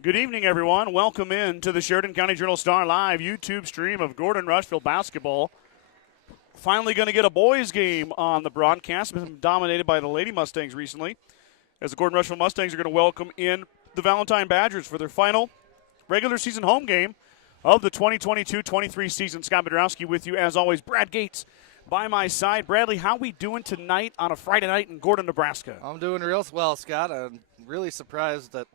Good evening, everyone. Welcome in to the Sheridan County Journal-Star live YouTube stream of Gordon-Rushville basketball. Finally going to get a boys game on the broadcast. Been dominated by the Lady Mustangs recently, as the Gordon-Rushville Mustangs are going to welcome in the Valentine Badgers for their final regular season home game of the 2022-23 season. Scott Bedrowski with you, as always. Brad Gates by my side. Bradley, how we doing tonight on a Friday night in Gordon, Nebraska? I'm doing real well, Scott. I'm really surprised that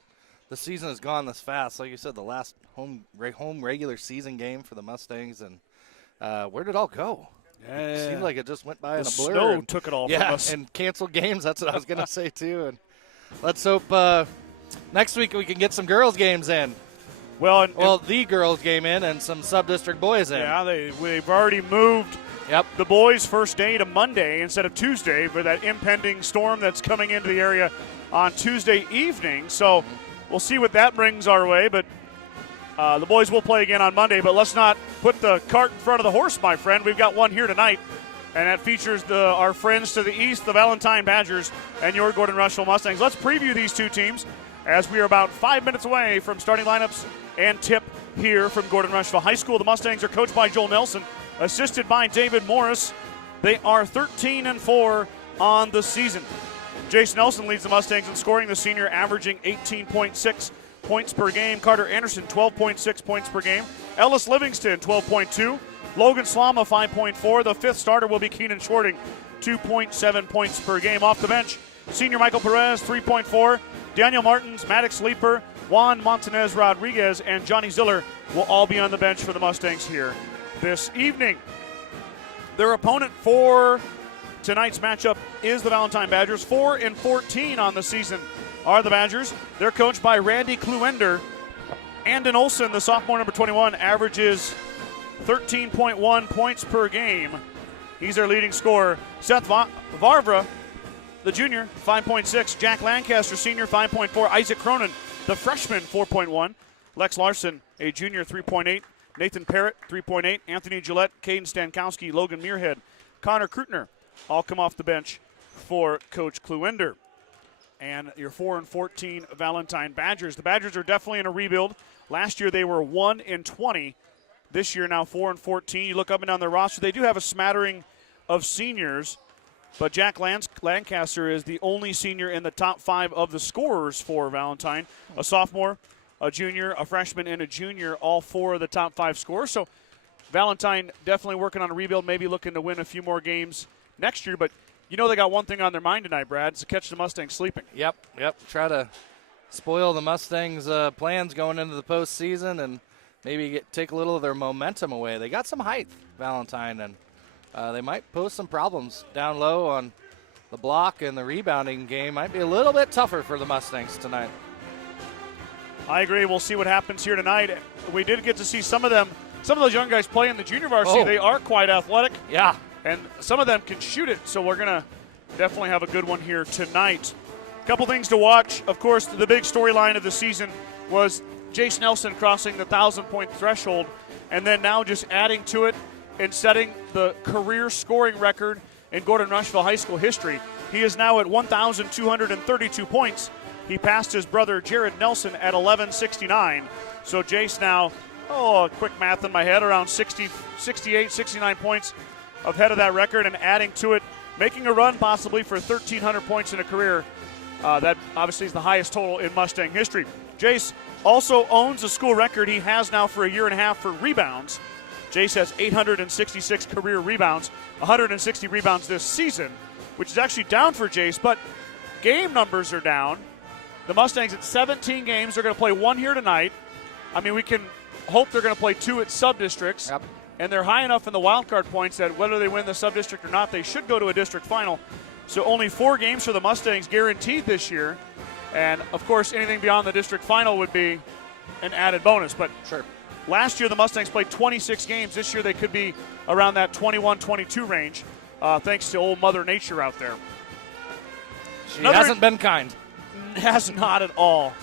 the season has gone this fast. Like you said, the last home regular season game for the Mustangs, and where did it all go? It seemed like it just went by in a blur. Snow took it all from us. And canceled games. That's what I was going to say, too. And let's hope next week we can get some girls' games in. Well, the girls' game in and some sub-district boys in. Yeah, they've already moved the boys' first day to Monday instead of Tuesday for that impending storm that's coming into the area on Tuesday evening. So we'll see what that brings our way, but the boys will play again on Monday. But let's not put the cart in front of the horse, my friend. We've got one here tonight, and that features our friends to the east, the Valentine Badgers, and your Gordon-Rushville Mustangs. Let's preview these two teams as we are about 5 minutes away from starting lineups and tip here from Gordon-Rushville High School. The Mustangs are coached by Joel Nelson, assisted by David Morris. They are 13-4 on the season. Jace Nelson leads the Mustangs in scoring, the senior averaging 18.6 points per game. Carter Anderson, 12.6 points per game. Ellis Livingston, 12.2. Logan Slama, 5.4. The fifth starter will be Keenan Schwarting, 2.7 points per game. Off the bench, senior Michael Perez, 3.4. Daniel Martins, Maddox Leeper, Juan Montanez Rodriguez, and Johnny Ziller will all be on the bench for the Mustangs here this evening. Their opponent for tonight's matchup is the Valentine Badgers. 4-14 on the season are the Badgers. They're coached by Randy Kluender. Andon Olson, the sophomore, number 21, averages 13.1 points per game. He's their leading scorer. Seth Varvra, the junior, 5.6. Jack Lancaster, senior, 5.4. Isaac Cronin, the freshman, 4.1. Lex Larson, a junior, 3.8. Nathan Parrott, 3.8. Anthony Gillette, Caden Stankowski, Logan Muirhead, Connor Krutner, all come off the bench for Coach Kluender. And your 4-14 Valentine Badgers. The Badgers are definitely in a rebuild. Last year they were 1-20. This year now 4-14. You look up and down their roster, they do have a smattering of seniors, but Jack Lancaster is the only senior in the top 5 of the scorers for Valentine. A sophomore, a junior, a freshman, and a junior, all 4 of the top 5 scorers. So Valentine definitely working on a rebuild, maybe looking to win a few more games next year. But you know they got one thing on their mind tonight, Brad. It's to catch the Mustangs sleeping. Yep. Try to spoil the Mustangs' plans going into the postseason and maybe take a little of their momentum away. They got some height, Valentine, and they might pose some problems down low on the block, and the rebounding game might be a little bit tougher for the Mustangs tonight. I agree. We'll see what happens here tonight. We did get to see some of those young guys play in the junior varsity. Oh. They are quite athletic. Yeah. And some of them can shoot it, so we're going to definitely have a good one here tonight. A couple things to watch. Of course, the big storyline of the season was Jace Nelson crossing the 1,000-point threshold, and then now just adding to it and setting the career scoring record in Gordon-Rushville High School history. He is now at 1,232 points. He passed his brother Jared Nelson at 1,169. So Jace now, quick math in my head, around 60, 68, 69 points ahead of that record, and adding to it, making a run possibly for 1,300 points in a career. That obviously is the highest total in Mustang history. Jace also owns a school record he has now for a year and a half for rebounds. Jace has 866 career rebounds, 160 rebounds this season, which is actually down for Jace, but game numbers are down. The Mustangs at 17 games. They're going to play 1 here tonight. I mean, we can hope they're going to play 2 at sub-districts. Yep. And they're high enough in the wild card points that whether they win the sub-district or not, they should go to a district final. So only 4 games for the Mustangs guaranteed this year. And, of course, anything beyond the district final would be an added bonus. But sure. Last year the Mustangs played 26 games. This year they could be around that 21-22 range, thanks to old Mother Nature out there. She hasn't been kind. Has not at all.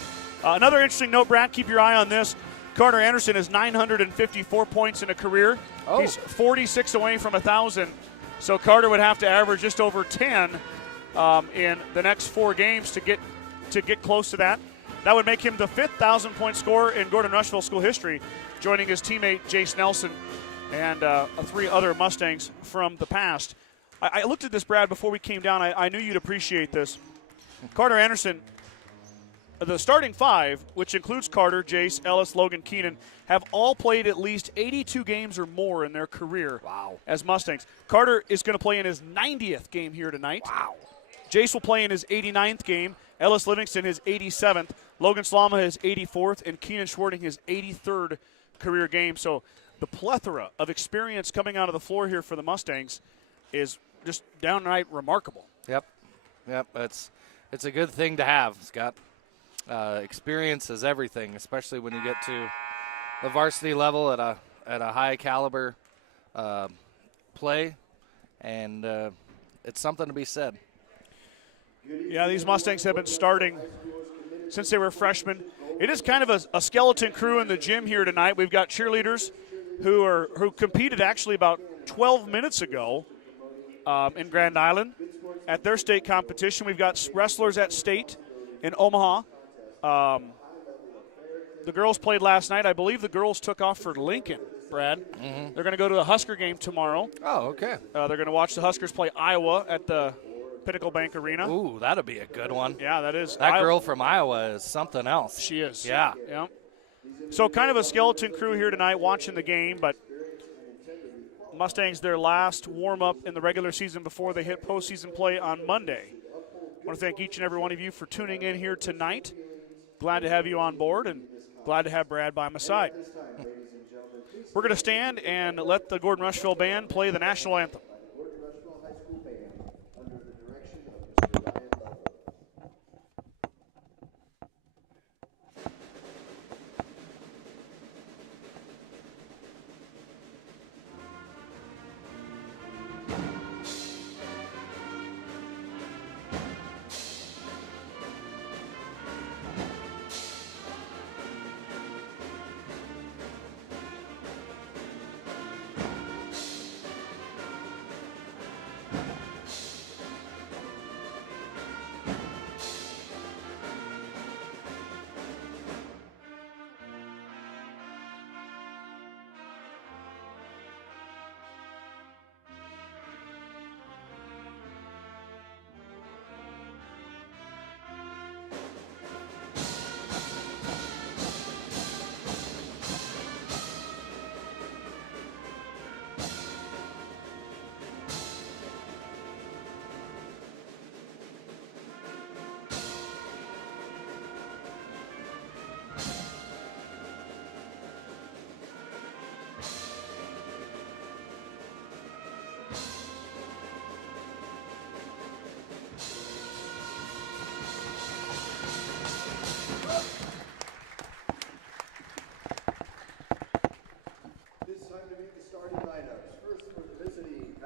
Another interesting note, Brad, keep your eye on this. Carter Anderson has 954 points in a career. Oh. He's 46 away from 1,000. So Carter would have to average just over 10 in the next 4 games to get close to that. That would make him the 5th 1,000-point scorer in Gordon-Rushville school history, joining his teammate Jace Nelson and 3 other Mustangs from the past. I looked at this, Brad, before we came down. I knew you'd appreciate this. Carter Anderson, the starting 5, which includes Carter, Jace, Ellis, Logan, Keenan, have all played at least 82 games or more in their career as Mustangs. Carter is going to play in his 90th game here tonight. Wow. Jace will play in his 89th game. Ellis Livingston his 87th. Logan Slama his 84th. And Keenan Schwarting his 83rd career game. So the plethora of experience coming out of the floor here for the Mustangs is just downright remarkable. Yep. It's a good thing to have, Scott. Experience is everything, especially when you get to the varsity level at a high caliber play, and it's something to be said. Yeah, these Mustangs have been starting since they were freshmen. It is kind of a skeleton crew in the gym here tonight. We've got cheerleaders who competed actually about 12 minutes ago in Grand Island at their state competition. We've got wrestlers at state in Omaha. The girls played last night. I believe the girls took off for Lincoln, Brad. Mm-hmm. They're going to go to the Husker game tomorrow. Oh, okay. They're going to watch the Huskers play Iowa at the Pinnacle Bank Arena. Ooh, that'll be a good one. Yeah, that is. That girl from Iowa is something else. She is. Yeah. So kind of a skeleton crew here tonight watching the game, but Mustangs their last warm-up in the regular season before they hit postseason play on Monday. I want to thank each and every one of you for tuning in here tonight. Glad to have you on board and glad to have Brad by my side. We're going to stand and let the Gordon-Rushville Band play the national anthem.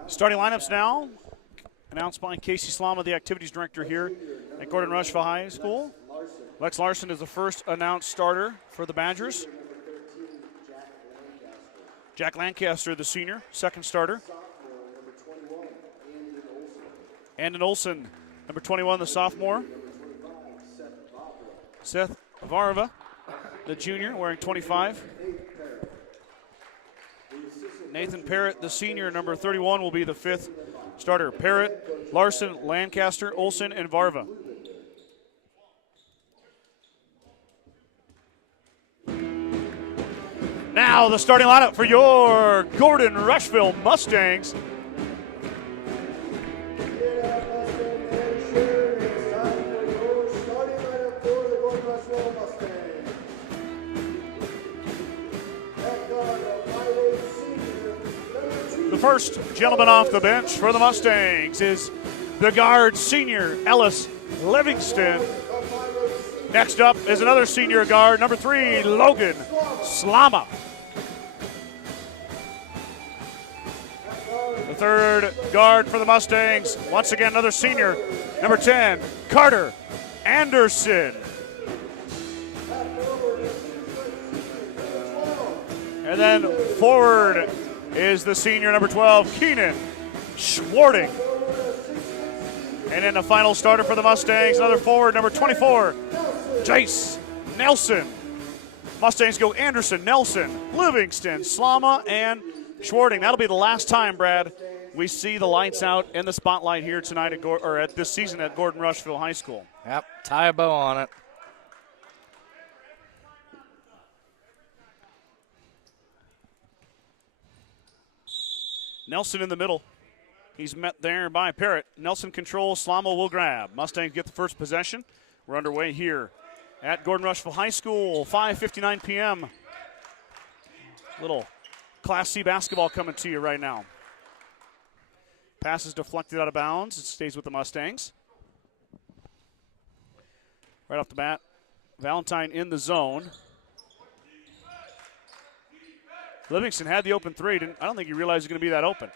Starting lineups now, announced by Casey Slama, the activities director here at Gordon-Rushville High School. Lex Larson is the first announced starter for the Badgers. Jack Lancaster, the senior, second starter. Andon Olson, number 21, the sophomore. Seth Varva, the junior, wearing 25. Nathan Parrott, the senior, number 31, will be the fifth starter. Parrott, Larson, Lancaster, Olson, and Varva. Now the starting lineup for your Gordon-Rushville Mustangs. The first gentleman off the bench for the Mustangs is the guard senior Ellis Livingston. Next up is another senior guard, number 3, Logan Slama. The third guard for the Mustangs, once again another senior, number 10, Carter Anderson. And then forward is the senior, number 12, Keenan Schwarting. And then the final starter for the Mustangs, another forward, number 24, Jace Nelson. Mustangs go Anderson, Nelson, Livingston, Slama, and Schwarting. That'll be the last time, Brad, we see the lights out and the spotlight here tonight at this season at Gordon-Rushville High School. Yep, tie a bow on it. Nelson in the middle. He's met there by Parrott. Nelson controls, Slama will grab. Mustangs get the first possession. We're underway here at Gordon-Rushville High School, 5:59 p.m. Little Class C basketball coming to you right now. Pass is deflected out of bounds. It stays with the Mustangs. Right off the bat, Valentine in the zone. Livingston had the open three. I don't think he realized he was going to be that open.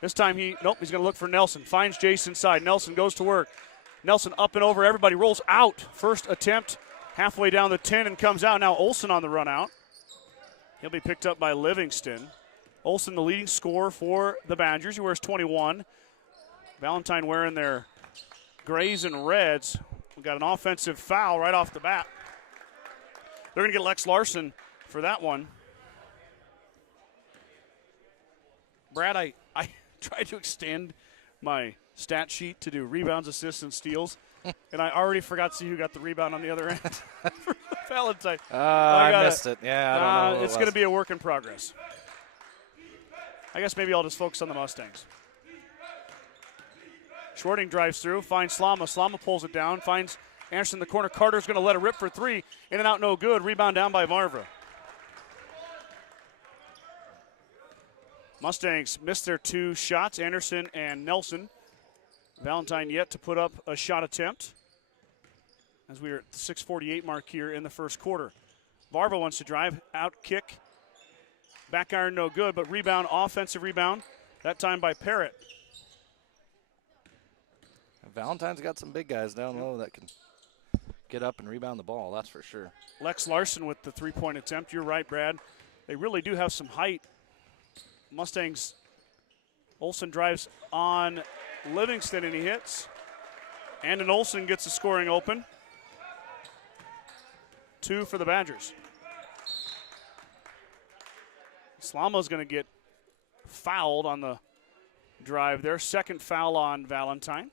This time he's going to look for Nelson. Finds Jace inside. Nelson goes to work. Nelson up and over everybody. Rolls out. First attempt halfway down the 10 and comes out. Now Olsen on the run out. He'll be picked up by Livingston. Olsen, the leading scorer for the Badgers. He wears 21. Valentine wearing their grays and reds. We got an offensive foul right off the bat. They're going to get Lex Larson for that one. Brad, I tried to extend my stat sheet to do rebounds, assists, and steals, and I already forgot to see who got the rebound on the other end for Valentine. I missed it. Yeah, I don't know. It's going to be a work in progress. I guess maybe I'll just focus on the Mustangs. Schwarting drives through, finds Slama. Slama pulls it down, finds Anderson in the corner. Carter's going to let it rip for three. In and out, no good. Rebound down by Varva. Mustangs missed their two shots, Anderson and Nelson. Valentine yet to put up a shot attempt as we are at the 6:48 mark here in the first quarter. Varva wants to drive, out kick. Back iron no good, but rebound, offensive rebound, that time by Parrott. Valentine's got some big guys down low that can get up and rebound the ball, that's for sure. Lex Larson with the three-point attempt. You're right, Brad. They really do have some height. Mustangs, Olsen drives on Livingston and he hits. And an Olsen gets the scoring open. 2 for the Badgers. Slama's going to get fouled on the drive there. Second foul on Valentine.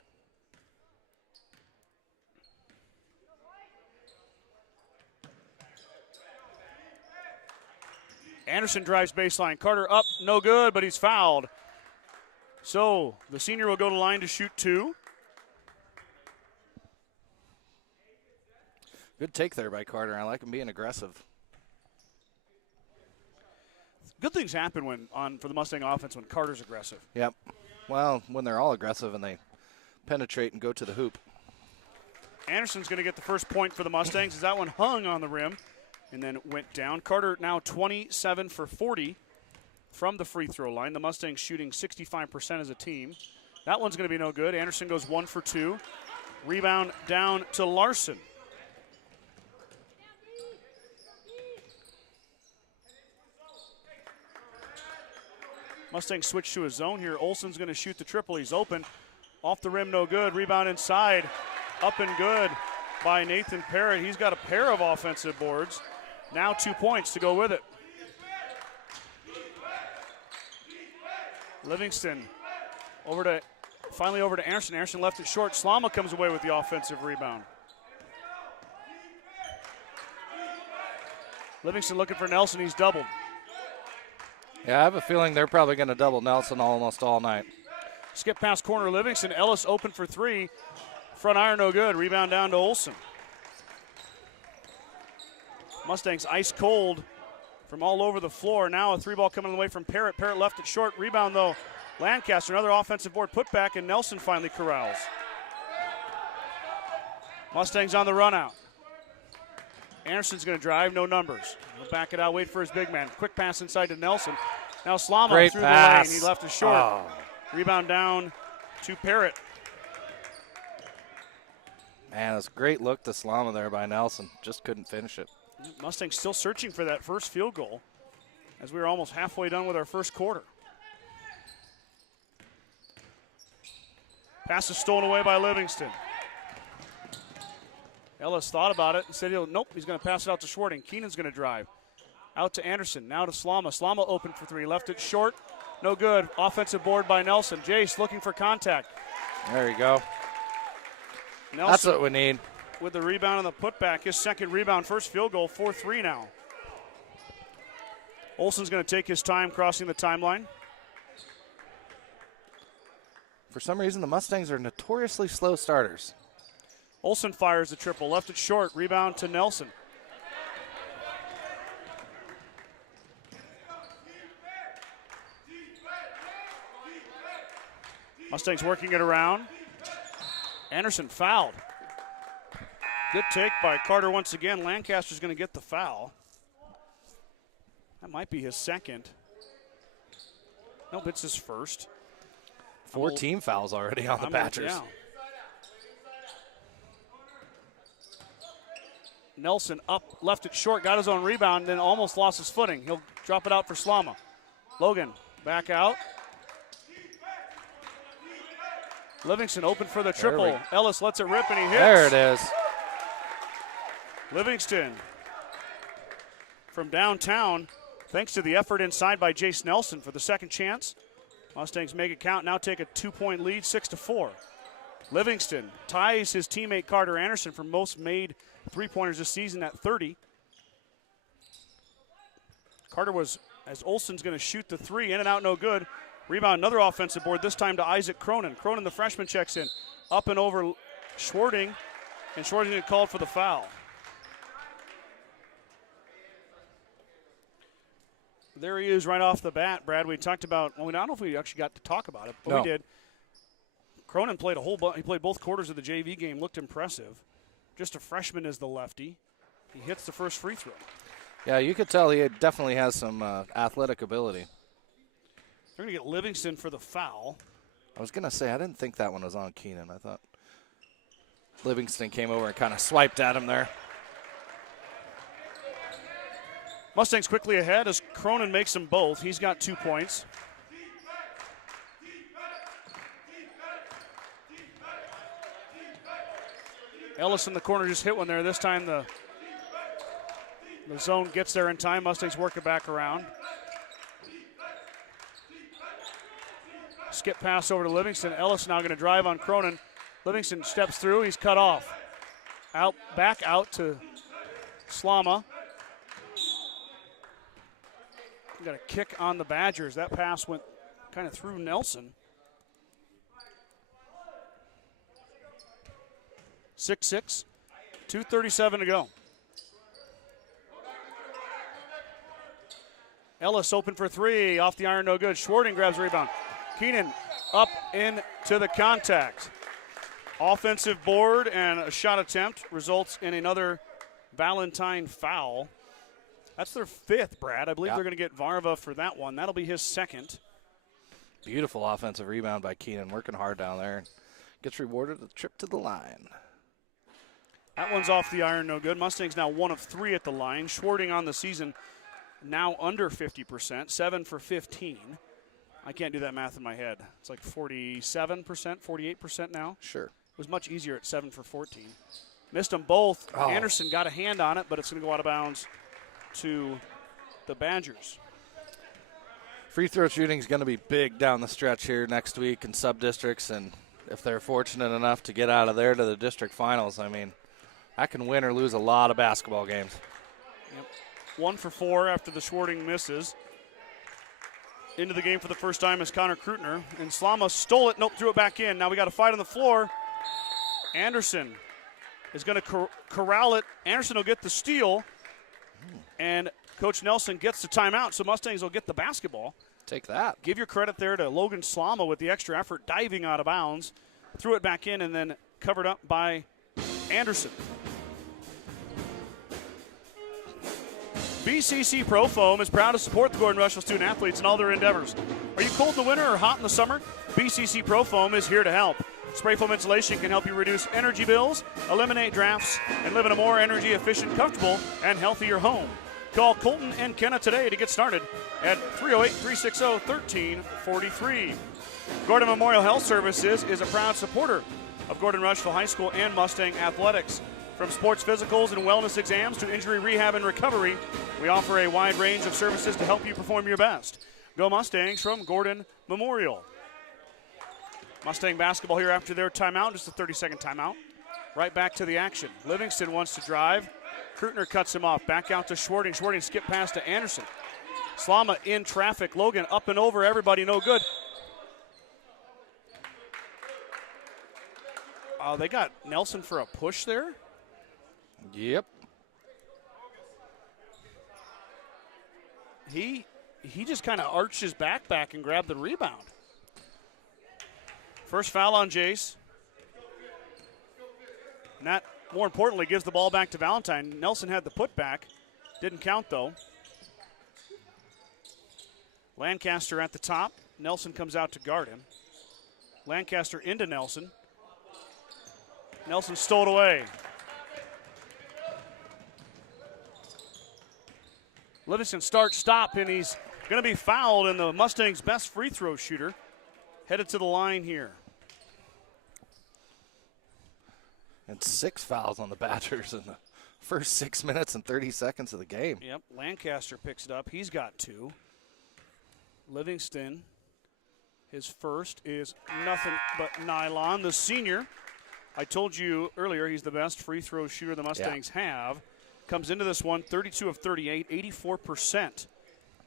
Anderson drives baseline. Carter up, no good, but he's fouled. So the senior will go to line to shoot 2. Good take there by Carter. I like him being aggressive. Good things happen for the Mustang offense when Carter's aggressive. Yep. Well, when they're all aggressive and they penetrate and go to the hoop. Anderson's going to get the first point for the Mustangs as that one hung on the rim and then went down. Carter now 27 for 40 from the free throw line. The Mustangs shooting 65% as a team. That one's going to be no good. Anderson goes 1 for 2. Rebound down to Larson. Mustangs switch to a zone here. Olsen's going to shoot the triple. He's open. Off the rim, no good. Rebound inside. Up and good by Nathan Parrott. He's got a pair of offensive boards. Now 2 points to go with it. Livingston finally over to Anderson. Anderson left it short. Slama comes away with the offensive rebound. Livingston looking for Nelson. He's doubled. Yeah, I have a feeling they're probably going to double Nelson almost all night. Skip past corner Livingston. Ellis open for 3. Front iron no good. Rebound down to Olsen. Mustangs ice cold from all over the floor. Now a 3-ball coming away from Parrott. Parrott left it short. Rebound though. Lancaster, another offensive board putback, and Nelson finally corrals. Mustangs on the run out. Anderson's going to drive, no numbers. He'll back it out, wait for his big man. Quick pass inside to Nelson. Now Slama Great through pass. the lane. He left it short. Oh. Rebound down to Parrott. Man, that's a great look to Slama there by Nelson. Just couldn't finish it. Mustangs still searching for that first field goal as we are almost halfway done with our first quarter. Pass is stolen away by Livingston. Ellis thought about it and said, nope, he's going to pass it out to Schwarting. Keenan's going to drive. Out to Anderson, now to Slama. Slama open for three, left it short. No good. Offensive board by Nelson. Jace looking for contact. There you go. Nelson that's what we need. With the rebound and the putback. His second rebound, first field goal, 4-3 now. Olsen's going to take his time crossing the timeline. For some reason, the Mustangs are notoriously slow starters. Olsen fires the triple, left it short. Rebound to Nelson. Mustangs working it around. Anderson fouled. Good take by Carter once again. Lancaster's going to get the foul. That might be his second. Nope, it's his first. 4 team fouls already on the Badgers. Yeah. Nelson up, left it short, got his own rebound, then almost lost his footing. He'll drop it out for Slama. Logan back out. Livingston open for the triple. Ellis lets it rip and he hits. There it is. Livingston from downtown, thanks to the effort inside by Jace Nelson for the second chance. Mustangs make it count, now take a 2-point lead, 6-4. Livingston ties his teammate Carter Anderson for most made three-pointers this season at 30. Carter was, as Olsen's going to shoot the three, in and out, no good. Rebound, another offensive board, this time to Isaac Cronin. Cronin, the freshman, checks in. Up and over Schwarting, and Schwarting called for the foul. There he is right off the bat, Brad. We talked about, well, I don't know if we actually got to talk about it, but we did. Cronin played he played both quarters of the JV game, looked impressive. Just a freshman as the lefty. He hits the first free throw. Yeah, you could tell he definitely has some athletic ability. They're going to get Livingston for the foul. I was going to say, I didn't think that one was on Keenan. I thought Livingston came over and kind of swiped at him there. Mustangs quickly ahead as Cronin makes them both. He's got 2 points. Ellis in the corner just hit one there. This time the zone gets there in time. Mustangs work it back around. Skip pass over to Livingston. Ellis now going to drive on Cronin. Livingston steps through. He's cut off. Back out to Slama. Got a kick on the Badgers. That pass went kind of through Nelson. 6-6, 2:37 to go. Ellis open for three, off the iron, no good. Schwarting grabs the rebound. Keenan up into the contact. Offensive board and a shot attempt results in another Valentine foul. That's their fifth, Brad. I believe they're going to get Varva for that one. That'll be his second. Beautiful offensive rebound by Keenan, working hard down there. Gets rewarded with a trip to the line. That one's off the iron, no good. Mustangs now 1 of 3 at the line. Schwarting on the season now under 50%, 7 for 15. I can't do that math in my head. It's like 47%, 48% now. Sure. It was much easier at 7 for 14. Missed them both. Oh. Anderson got a hand on it, but it's going to go out of bounds to the Badgers. Free throw shooting is going to be big down the stretch here next week in sub-districts, and if they're fortunate enough to get out of there to the district finals, I mean, that can win or lose a lot of basketball games. Yep. 1 for 4 after the Schwarting misses. Into the game for the first time is Connor Krutner, and Slama stole it, threw it back in. Now we got a fight on the floor. Anderson is going to corral it. Anderson will get the steal, and Coach Nelson gets the timeout, so Mustangs will get the basketball. Take that. Give your credit there to Logan Slama with the extra effort, diving out of bounds, threw it back in, and then covered up by Anderson. BCC Pro Foam is proud to support the Gordon-Rushville student athletes in all their endeavors. Are you cold in the winter or hot in the summer? BCC Pro Foam is here to help. Spray foam insulation can help you reduce energy bills, eliminate drafts, and live in a more energy-efficient, comfortable, and healthier home. Call Colton and Kenna today to get started at 308-360-1343. Gordon Memorial Health Services is a proud supporter of Gordon-Rushville High School and Mustang Athletics. From sports physicals and wellness exams to injury rehab and recovery, we offer a wide range of services to help you perform your best. Go Mustangs from Gordon Memorial. Mustang basketball here after their timeout, just a 30-second timeout. Right back to the action. Livingston wants to drive. Krutner cuts him off. Back out to Schwarting. Schwarting skip pass to Anderson. Slama in traffic. Logan up and over everybody, no good. Oh, they got Nelson for a push there? Yep. He just kind of arched his back and grabbed the rebound. First foul on Jace. And that, more importantly, gives the ball back to Valentine. Nelson had the putback. Didn't count, though. Lancaster at the top. Nelson comes out to guard him. Lancaster into Nelson. Nelson stole it away. Livingston stop, and he's going to be fouled, and the Mustangs' best free throw shooter headed to the line here. And 6 fouls on the Badgers in the first 6 minutes and 30 seconds of the game. Yep, Lancaster picks it up. He's got 2. Livingston, his first is nothing but nylon. The senior, I told you earlier, he's the best free throw shooter the Mustangs have. Comes into this one, 32 of 38, 84%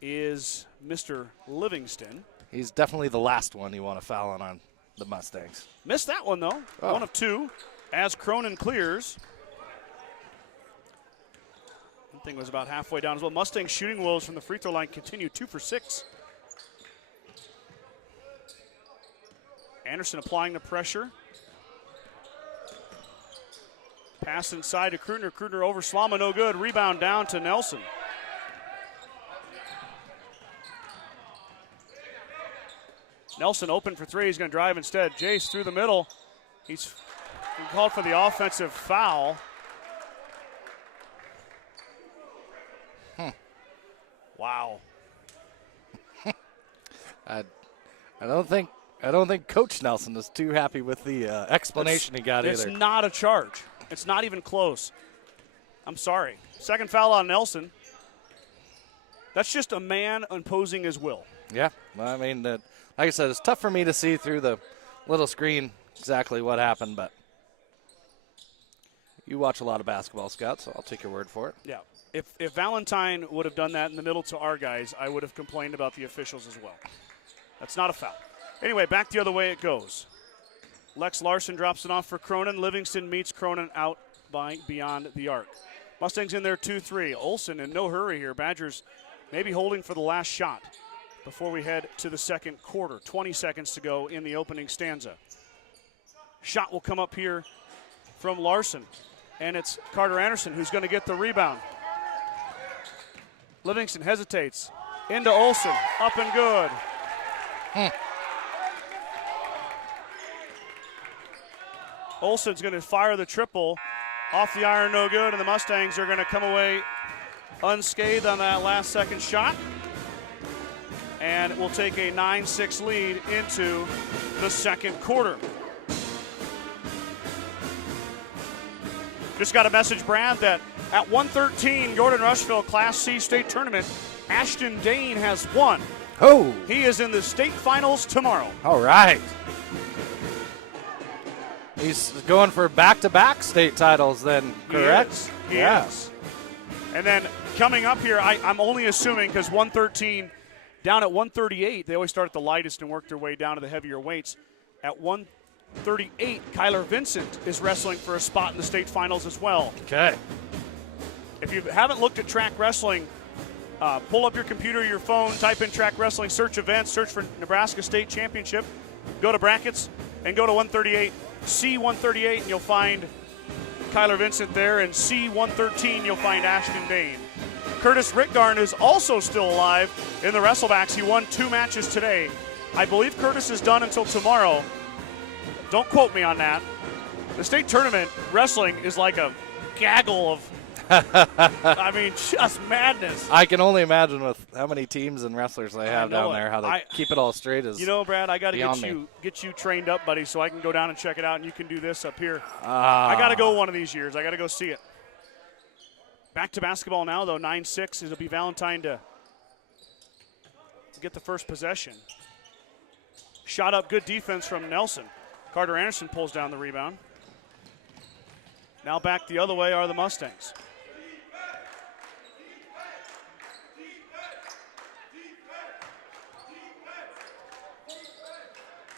is Mr. Livingston. He's definitely the last one you want to foul on the Mustangs. Missed that one, though. 1 of 2 as Cronin clears. One thing was about halfway down as well. Mustangs shooting woes from the free throw line continue, 2 for 6. Anderson applying the pressure. Pass inside to Krutner. Krutner over Slama, no good. Rebound down to Nelson. Nelson open for 3. He's going to drive instead. Jace through the middle. He's called for the offensive foul. Wow. I don't think Coach Nelson is too happy with the explanation he got either. It's not a charge. It's not even close. I'm sorry. Second foul on Nelson. That's just a man imposing his will. Yeah, well, I mean, like I said, it's tough for me to see through the little screen exactly what happened, but you watch a lot of basketball, Scott, so I'll take your word for it. Yeah. If Valentine would have done that in the middle to our guys, I would have complained about the officials as well. That's not a foul. Anyway, back the other way it goes. Lex Larson drops it off for Cronin. Livingston meets Cronin out beyond the arc. Mustangs in there 2-3. Olsen in no hurry here. Badgers maybe holding for the last shot before we head to the second quarter. 20 seconds to go in the opening stanza. Shot will come up here from Larson, and it's Carter Anderson who's going to get the rebound. Livingston hesitates. Into Olsen. Up and good. Olsen's going to fire the triple. Off the iron, no good, and the Mustangs are going to come away unscathed on that last second shot. And we'll take a 9-6 lead into the second quarter. Just got a message, Brad, that at 113 Gordon-Rushville Class C state tournament, Ashton Dane has won. Oh! He is in the state finals tomorrow. All right. He's going for back-to-back state titles then, correct? He is. And then coming up here, I'm only assuming because 113 down at 138, they always start at the lightest and work their way down to the heavier weights. At 138, Kyler Vincent is wrestling for a spot in the state finals as well. Okay. If you haven't looked at track wrestling, pull up your computer, your phone, type in track wrestling, search events, search for Nebraska State Championship, go to brackets, and go to 138. C138, and you'll find Kyler Vincent there, and C113, you'll find Ashton Dane. Curtis Rickgarn is also still alive in the wrestlebacks. He won 2 matches today. I believe Curtis is done until tomorrow. Don't quote me on that. The state tournament wrestling is like a gaggle of I mean, just madness. I can only imagine with how many teams and wrestlers they have down there, how they keep it all straight. You know, Brad, I got to get you trained up, buddy, so I can go down and check it out, and you can do this up here. I got to go one of these years. I got to go see it. Back to basketball now, though. 9-6. It'll be Valentine to get the first possession. Shot up, good defense from Nelson. Carter Anderson pulls down the rebound. Now back the other way are the Mustangs.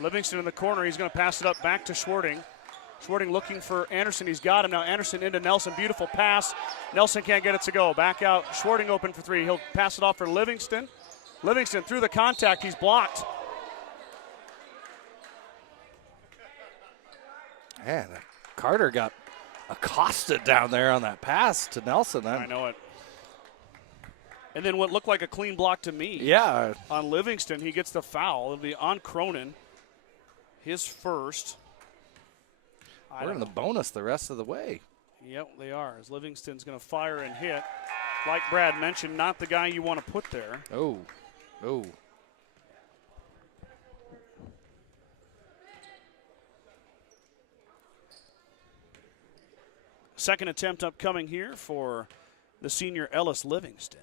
Livingston in the corner. He's going to pass it up back to Schwarting. Schwarting looking for Anderson. He's got him now. Anderson into Nelson. Beautiful pass. Nelson can't get it to go. Back out. Schwarting open for three. He'll pass it off for Livingston. Livingston through the contact. He's blocked. Man, Carter got accosted down there on that pass to Nelson. I know it. And then what looked like a clean block to me. Yeah. On Livingston, he gets the foul. It'll be on Cronin. His first. We're in the bonus the rest of the way. Yep, they are. As Livingston's going to fire and hit. Like Brad mentioned, not the guy you want to put there. Oh. Second attempt upcoming here for the senior Ellis Livingston.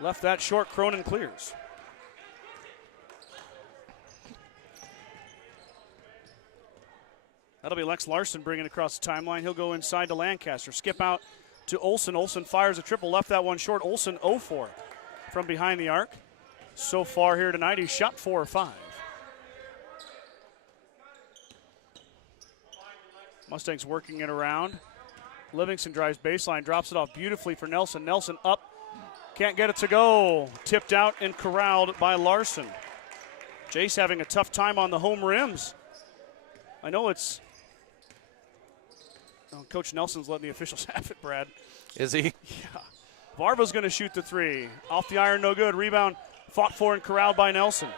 Left that short. Cronin clears. That'll be Lex Larson bringing it across the timeline. He'll go inside to Lancaster. Skip out to Olsen. Olsen fires a triple. Left that one short. Olsen 0-4 from behind the arc. So far here tonight, he's shot 4 or 5. Mustangs working it around. Livingston drives baseline, drops it off beautifully for Nelson. Nelson up. Can't get it to go. Tipped out and corralled by Larson. Jace having a tough time on the home rims. I know it's... Oh, Coach Nelson's letting the officials have it, Brad. Is he? Yeah. Varva's going to shoot the three. Off the iron, no good. Rebound fought for and corralled by Nelson.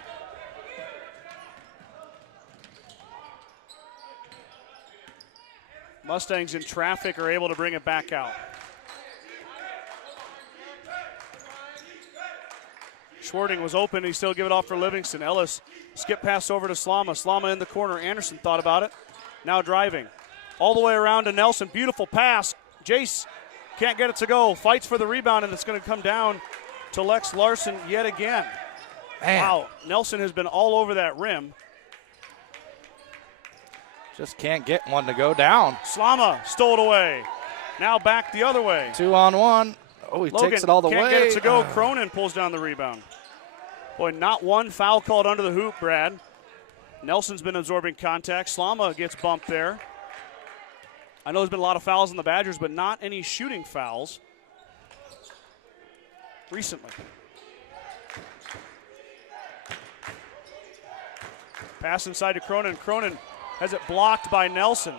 Mustangs in traffic are able to bring it back out. Schwarting was open. He still give it off for Livingston. Ellis skip pass over to Slama. Slama in the corner. Anderson thought about it. Now driving. All the way around to Nelson. Beautiful pass. Jace can't get it to go. Fights for the rebound, and it's going to come down to Lex Larson yet again. Man. Wow. Nelson has been all over that rim. Just can't get one to go down. Slama stole it away. Now back the other way. 2-on-1. Oh, he Logan takes it all the way. Can't get it to go. Cronin pulls down the rebound. Boy, not one foul called under the hoop, Brad. Nelson's been absorbing contact. Slama gets bumped there. I know there's been a lot of fouls on the Badgers, but not any shooting fouls recently. Pass inside to Cronin. Cronin has it blocked by Nelson.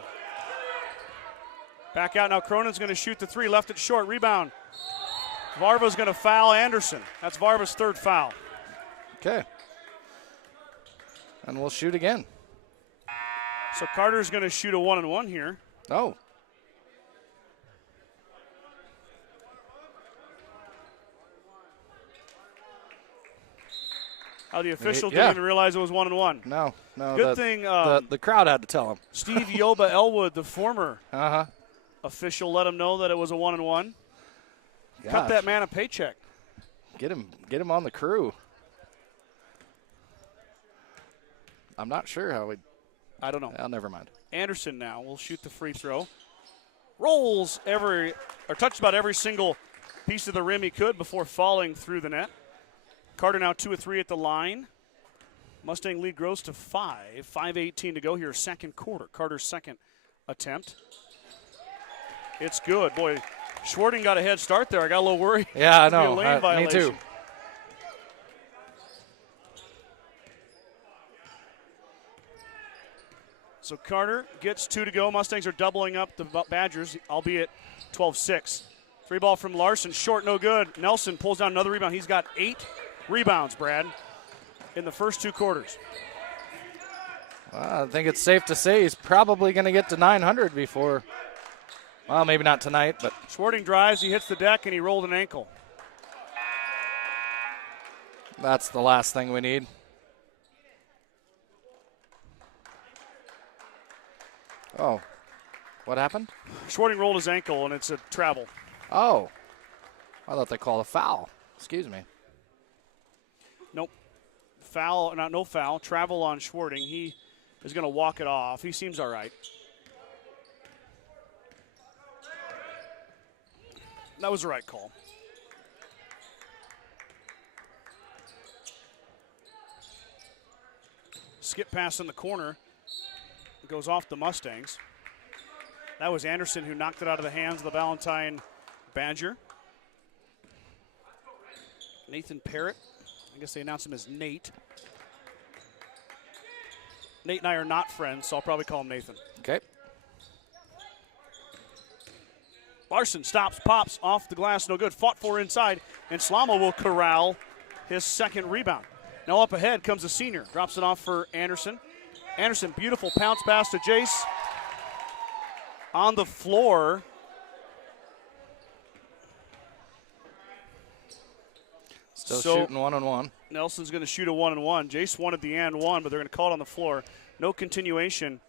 Back out now. Cronin's going to shoot the three. Left it short. Rebound. Varva's going to foul Anderson. That's Varva's third foul. Okay. And we'll shoot again. So Carter's going to shoot a 1-and-1 here. Oh. How the officials didn't even realize it was 1-and-1. No. Good thing the crowd had to tell him. Steve Yoba Elwood, the former official, let him know that it was a 1-and-1. Cut that man a paycheck. Get him on the crew. I'm not sure how we. I don't know. Oh, never mind. Anderson now will shoot the free throw. Rolls touched about every single piece of the rim he could before falling through the net. Carter now 2 of 3 at the line. Mustang lead grows to 5. 5:18 to go here, second quarter. Carter's second attempt. It's good. Boy, Schwarting got a head start there. I got a little worried. Yeah, I know. Me too. So Carter gets 2 to go. Mustangs are doubling up the Badgers, albeit 12-6. Free ball from Larson. Short, no good. Nelson pulls down another rebound. He's got 8 rebounds, Brad, in the first 2 quarters. Well, I think it's safe to say he's probably going to get to 900 before. Well, maybe not tonight, but. Schwarting drives, he hits the deck, and he rolled an ankle. That's the last thing we need. Oh, what happened? Schwarting rolled his ankle, and it's a travel. Oh, I thought they called a foul. Excuse me. Nope. Foul, no foul. Travel on Schwarting. He is going to walk it off. He seems all right. That was the right call. Skip pass in the corner. It goes off the Mustangs. That was Anderson who knocked it out of the hands of the Valentine Badger. Nathan Parrott. I guess they announced him as Nate. Nate and I are not friends, so I'll probably call him Nathan. Okay. Larson stops, pops off the glass, no good. Fought for inside, and Slama will corral his second rebound. Now up ahead comes the senior. Drops it off for Anderson. Anderson, beautiful pounce pass to Jace. On the floor. Still shooting 1-on-1. Nelson's going to shoot a 1-on-1. Jace wanted the and one, but they're going to call it on the floor. No continuation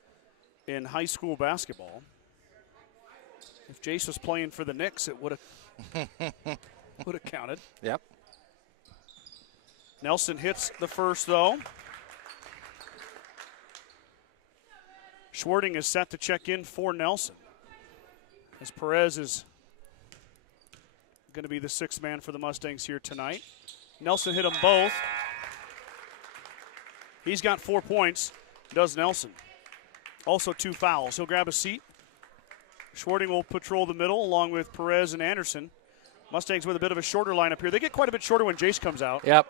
in high school basketball. If Jace was playing for the Knicks, it would have counted. Yep. Nelson hits the first, though. Schwarting is set to check in for Nelson, as Perez is going to be the sixth man for the Mustangs here tonight. Nelson hit them both. He's got 4 points, does Nelson. Also 2 fouls. He'll grab a seat. Schwarting will patrol the middle along with Perez and Anderson. Mustangs with a bit of a shorter lineup here. They get quite a bit shorter when Jace comes out. Yep.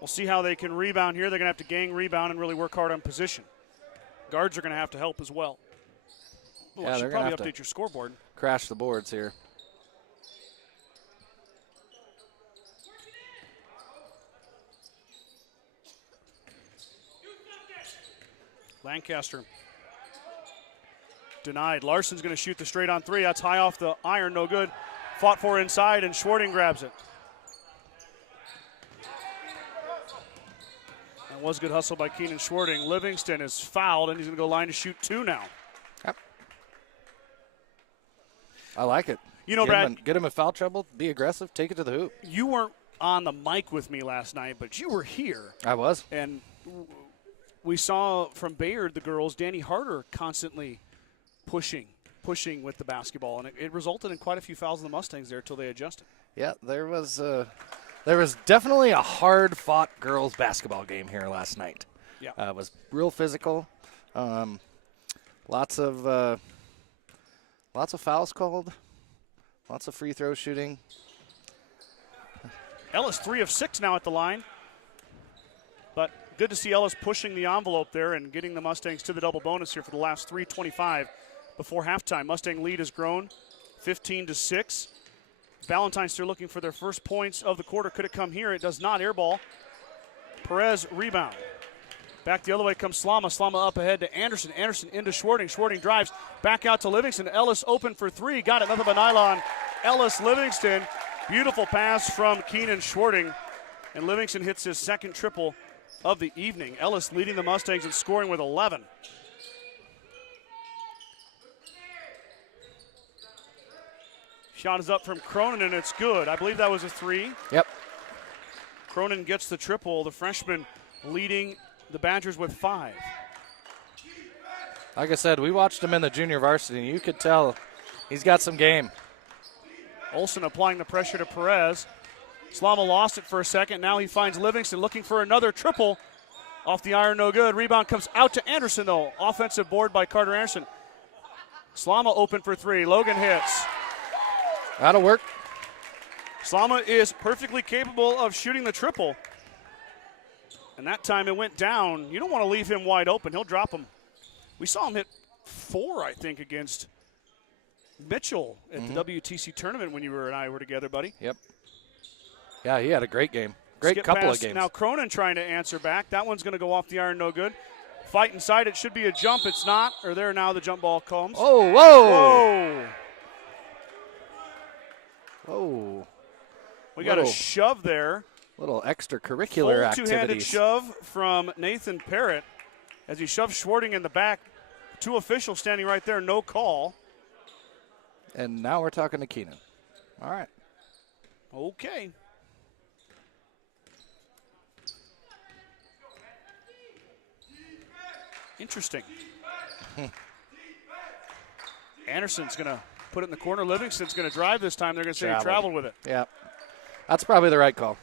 We'll see how they can rebound here. They're going to have to gang rebound and really work hard on position. Guards are going to have to help as well. Oh, yeah, I should they're probably going to have update your scoreboard. Crash the boards here. Lancaster denied. Larson's going to shoot the straight on three. That's high off the iron, no good. Fought for inside, and Schwarting grabs it. That was good hustle by Keenan Schwarting. Livingston is fouled, and he's going to go line to shoot 2 now. Yep. I like it. You know, Brad, get him in foul trouble, be aggressive, take it to the hoop. You weren't on the mic with me last night, but you were here. I was. And we saw from Bayard, the girls, Danny Harder constantly pushing with the basketball, and it resulted in quite a few fouls in the Mustangs there until they adjusted. Yeah, there was definitely a hard-fought girls basketball game here last night. Yeah, it was real physical. Lots of fouls called. Lots of free throw shooting. Ellis 3 of 6 now at the line, but good to see Ellis pushing the envelope there and getting the Mustangs to the double bonus here for the last 3:25 before halftime. Mustang lead has grown 15-6. Valentine still looking for their first points of the quarter. Could it come here? It does not. Air ball. Perez rebound. Back the other way comes Slama. Slama up ahead to Anderson. Anderson into Schwarting. Schwarting drives back out to Livingston. Ellis open for 3. Got it. Nothing but nylon. Ellis Livingston. Beautiful pass from Keenan Schwarting. And Livingston hits his second triple of the evening. Ellis leading the Mustangs in scoring with 11. Shot is up from Cronin, and it's good. I believe that was a 3. Yep. Cronin gets the triple. The freshman leading the Badgers with 5. Like I said, we watched him in the junior varsity, and you could tell he's got some game. Olsen applying the pressure to Perez. Slama lost it for a second. Now he finds Livingston looking for another triple. Off the iron, no good. Rebound comes out to Anderson, though. Offensive board by Carter Anderson. Slama open for 3. Logan hits. That'll work. Slama is perfectly capable of shooting the triple. And that time it went down. You don't want to leave him wide open. He'll drop him. We saw him hit 4, I think, against Mitchell at the WTC tournament when you and I were together, buddy. Yep. Yeah, he had a great game. Great Skip couple pass. of games. Now Cronin trying to answer back. That one's going to go off the iron, no good. fight inside. It should be a jump. It's not. Or there now the jump ball comes. Oh, whoa. Whoa. Whoa. We got a shove there. Little extracurricular activities. Two-handed shove from Nathan Parrott as he shoved Schwarting in the back. Two officials standing right there, no call. And now we're talking to Keenan. All right. Okay. Interesting. Anderson's going to put it in the corner. Livingston's going to drive this time. They're going to say he traveled with it. Yeah. That's probably the right call.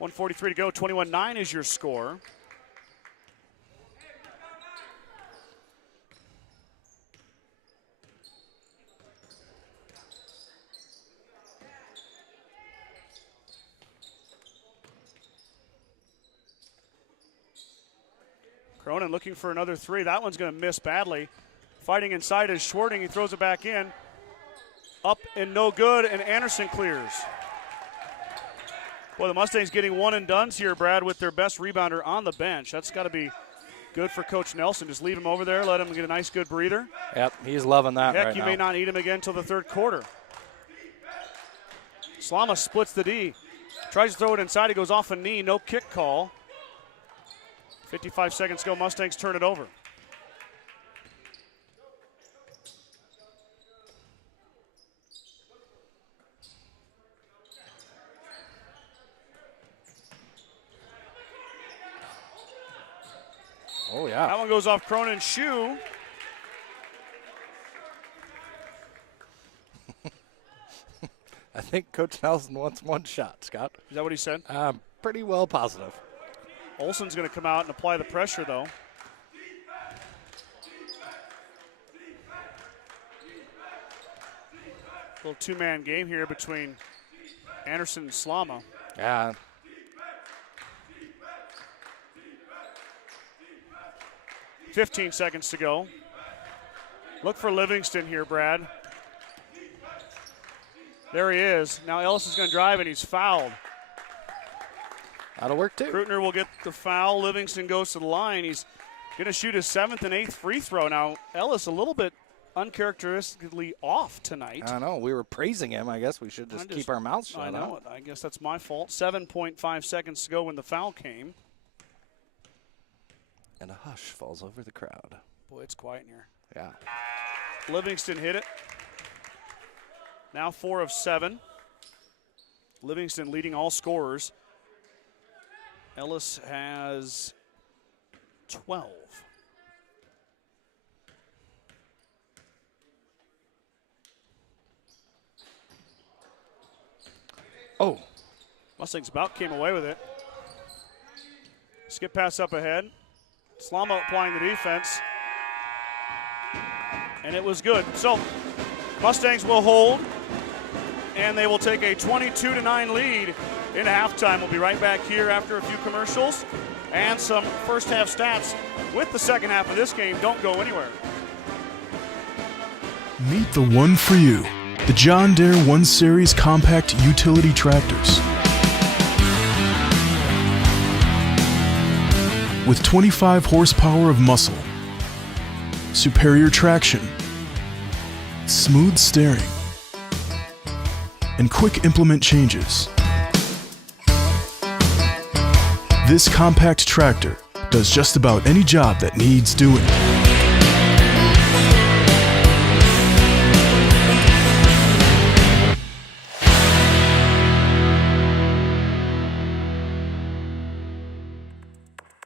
.143 to go. 21-9 is your score. Cronin looking for another three. That one's going to miss badly. Fighting inside is Schwarting. He throws it back in. Up and no good, and Anderson clears. Boy, the Mustangs getting one and dones here, Brad, with their best rebounder on the bench. That's got to be good for Coach Nelson. Just leave him over there, let him get a nice, good breather. Yep, he's loving that right now. Heck, you may not need him again until the third quarter. Slama splits the D. Tries to throw it inside. He goes off a knee. No kick call. 55 seconds to go. Mustangs turn it over. Oh, yeah. That one goes off Cronin's shoe. I think Coach Nelson wants one shot, Scott. Is that what he said? Pretty well positive. Olsen's going to come out and apply the pressure, though. Little two-man game here between Anderson and Slama. Yeah. .15 seconds to go. Look for Livingston here, Brad. There he is. Now Ellis is going to drive, and he's fouled. That'll work, too. Krutner will get the foul. Livingston goes to the line. He's going to shoot his 7th and 8th free throw. Now, Ellis a little bit uncharacteristically off tonight. I know. We were praising him. I guess we should just keep our mouths shut. I know it. I guess that's my fault. 7.5 seconds to go when the foul came. And a hush falls over the crowd. Boy, it's quiet in here. Yeah. Livingston hit it. Now 4 of 7. Livingston leading all scorers. Ellis has 12. Oh. Mustangs about came away with it. Skip pass up ahead. Slama applying the defense. And it was good. So Mustangs will hold, and they will take a 22-9 lead into halftime. We'll be right back here after a few commercials and some first half stats with the second half of this game. Don't go anywhere. Meet the one for you, the John Deere 1 Series compact utility tractors. With 25 horsepower of muscle, superior traction, smooth steering, and quick implement changes. This compact tractor does just about any job that needs doing.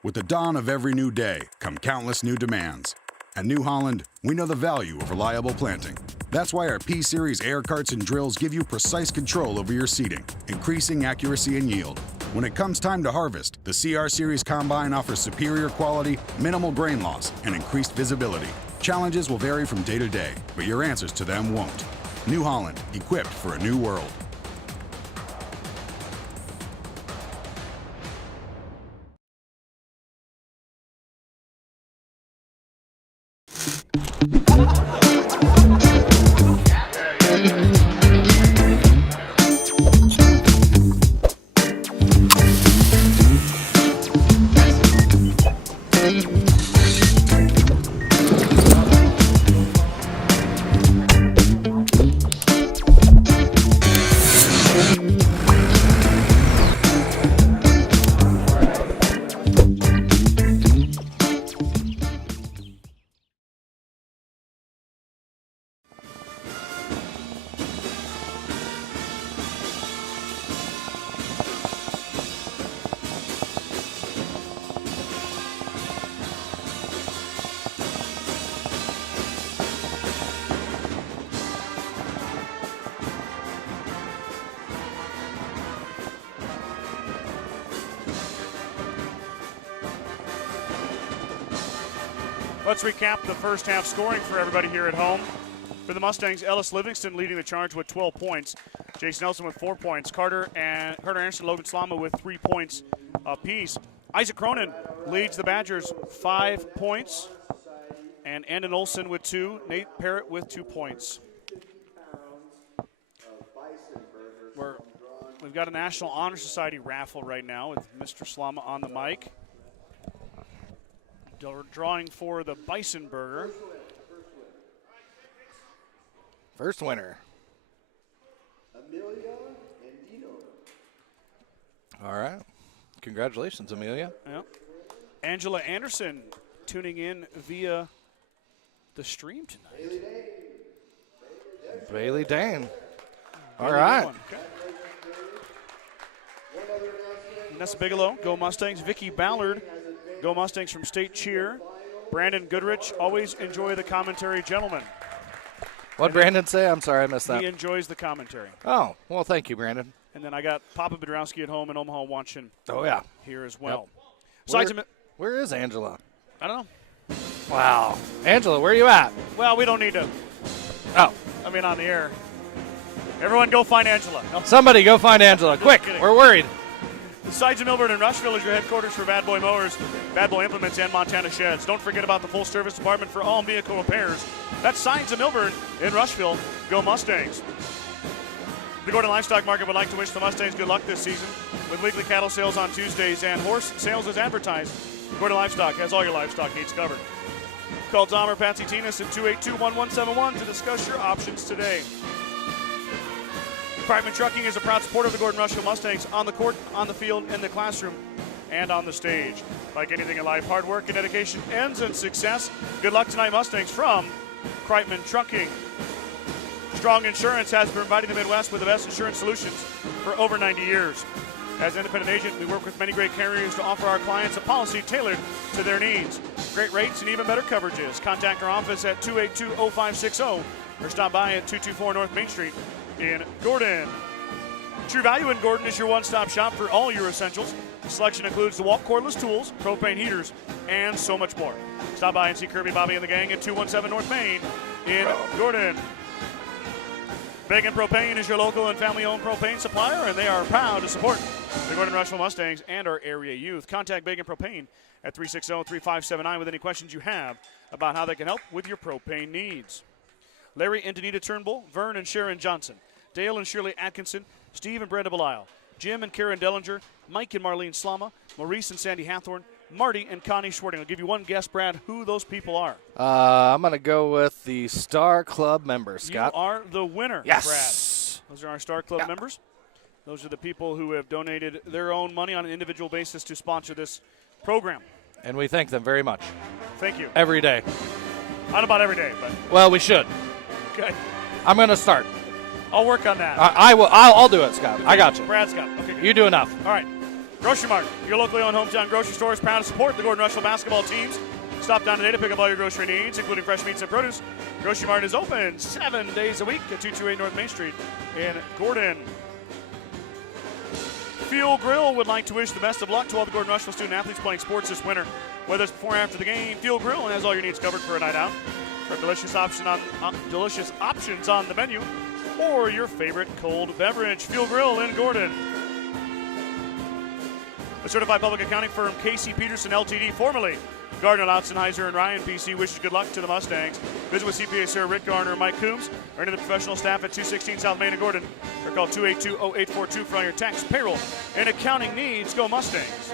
With the dawn of every new day come countless new demands. At New Holland, we know the value of reliable planting. That's why our P-Series air carts and drills give you precise control over your seeding, increasing accuracy and yield. When it comes time to harvest, the CR Series Combine offers superior quality, minimal grain loss, and increased visibility. Challenges will vary from day to day, but your answers to them won't. New Holland, equipped for a new world. Let's recap the first half scoring for everybody here at home. For the Mustangs, Ellis Livingston leading the charge with 12 points. Jason Nelson with 4 points. Carter Anderson, Logan Slama with 3 points apiece. Isaac Cronin leads the Badgers 5 points. And Andon Olson with 2. Nate Parrott with 2 points. We've got a National Honor Society raffle right now with Mr. Slama on the mic. Drawing for the Bison Burger. First winner. Amelia and Dino. All right. Congratulations, Amelia. Yep. Angela Anderson tuning in via the stream tonight. Bailey Dane. All right. Okay. Nessa Bigelow, go Mustangs. Vicky Ballard, go Mustangs from State Cheer. Brandon Goodrich, always enjoy the commentary, gentlemen. What'd Brandon say? I'm sorry, I missed that. He enjoys the commentary. Oh, well, thank you, Brandon. And then I got Papa Bedrowski at home in Omaha watching here as well. Yep. Where is Angela? I don't know. Wow. Angela, where are you at? Well, we don't need to. Oh. I mean, on the air. Everyone go find Angela. No. Somebody go find Angela. Quick, kidding. we're worried. The sides of Milburn and Rushville is your headquarters for Bad Boy Mowers, Bad Boy Implements, and Montana Sheds. Don't forget about the full service department for all vehicle repairs. That's Signs of Milburn in Rushville. Go Mustangs. The Gordon Livestock Market would like to wish the Mustangs good luck this season with weekly cattle sales on Tuesdays and horse sales as advertised. Gordon Livestock has all your livestock needs covered. Call Tom or Patsy Tinas at 282-1171 to discuss your options today. Crichton Trucking is a proud supporter of the Gordon-Rushville Mustangs on the court, on the field, in the classroom, and on the stage. Like anything in life, hard work and dedication ends in success. Good luck tonight, Mustangs, from Crichton Trucking. Strong Insurance has been providing the Midwest with the best insurance solutions for over 90 years. As an independent agent, we work with many great carriers to offer our clients a policy tailored to their needs. Great rates and even better coverages. Contact our office at 282-0560 or stop by at 224 North Main Street in Gordon. True Value in Gordon is your one-stop shop for all your essentials. The selection includes the DeWalt cordless tools, propane heaters, and so much more. Stop by and see Kirby, Bobby, and the gang at 217 North Main in Gordon. Bacon Propane is your local and family-owned propane supplier, and they are proud to support the Gordon-Rushville Mustangs and our area youth. Contact Bacon Propane at 360-3579 with any questions you have about how they can help with your propane needs. Larry and Danita Turnbull, Vern and Sharon Johnson, Dale and Shirley Atkinson, Steve and Brenda Belisle, Jim and Karen Dellinger, Mike and Marlene Slama, Maurice and Sandy Hathorn, Marty and Connie Schwarting. I'll give you one guess, Brad, who those people are. I'm going to go with the Star Club members, Scott. You are the winner, yes. Brad. Those are our Star Club members. Those are the people who have donated their own money on an individual basis to sponsor this program. And we thank them very much. Thank you. Every day. Not about every day, but. Well, we should. Okay. I'm going to start. I'll work on that. I will. I'll do it, Scott. I got you. Brad's got it. Okay, good. You do enough. All right. Grocery Mart, your locally owned hometown grocery store, is proud to support the Gordon-Rushville basketball teams. Stop down today to pick up all your grocery needs, including fresh meats and produce. Grocery Mart is open 7 days a week at 228 North Main Street in Gordon. Fuel Grill would like to wish the best of luck to all the Gordon-Rushville student athletes playing sports this winter. Whether it's before or after the game, Fuel Grill has all your needs covered for a night out. For delicious options on the menu, or your favorite cold beverage. Fuel Grill in Gordon. The certified public accounting firm Casey Peterson LTD, formerly Gardner, Lautzenheiser, and Ryan PC, wishes good luck to the Mustangs. Visit with CPA Sir Rick Garner and Mike Coombs, or into the professional staff at 216 South Main in Gordon, or call 282-0842 for all your tax, payroll, and accounting needs. Go Mustangs.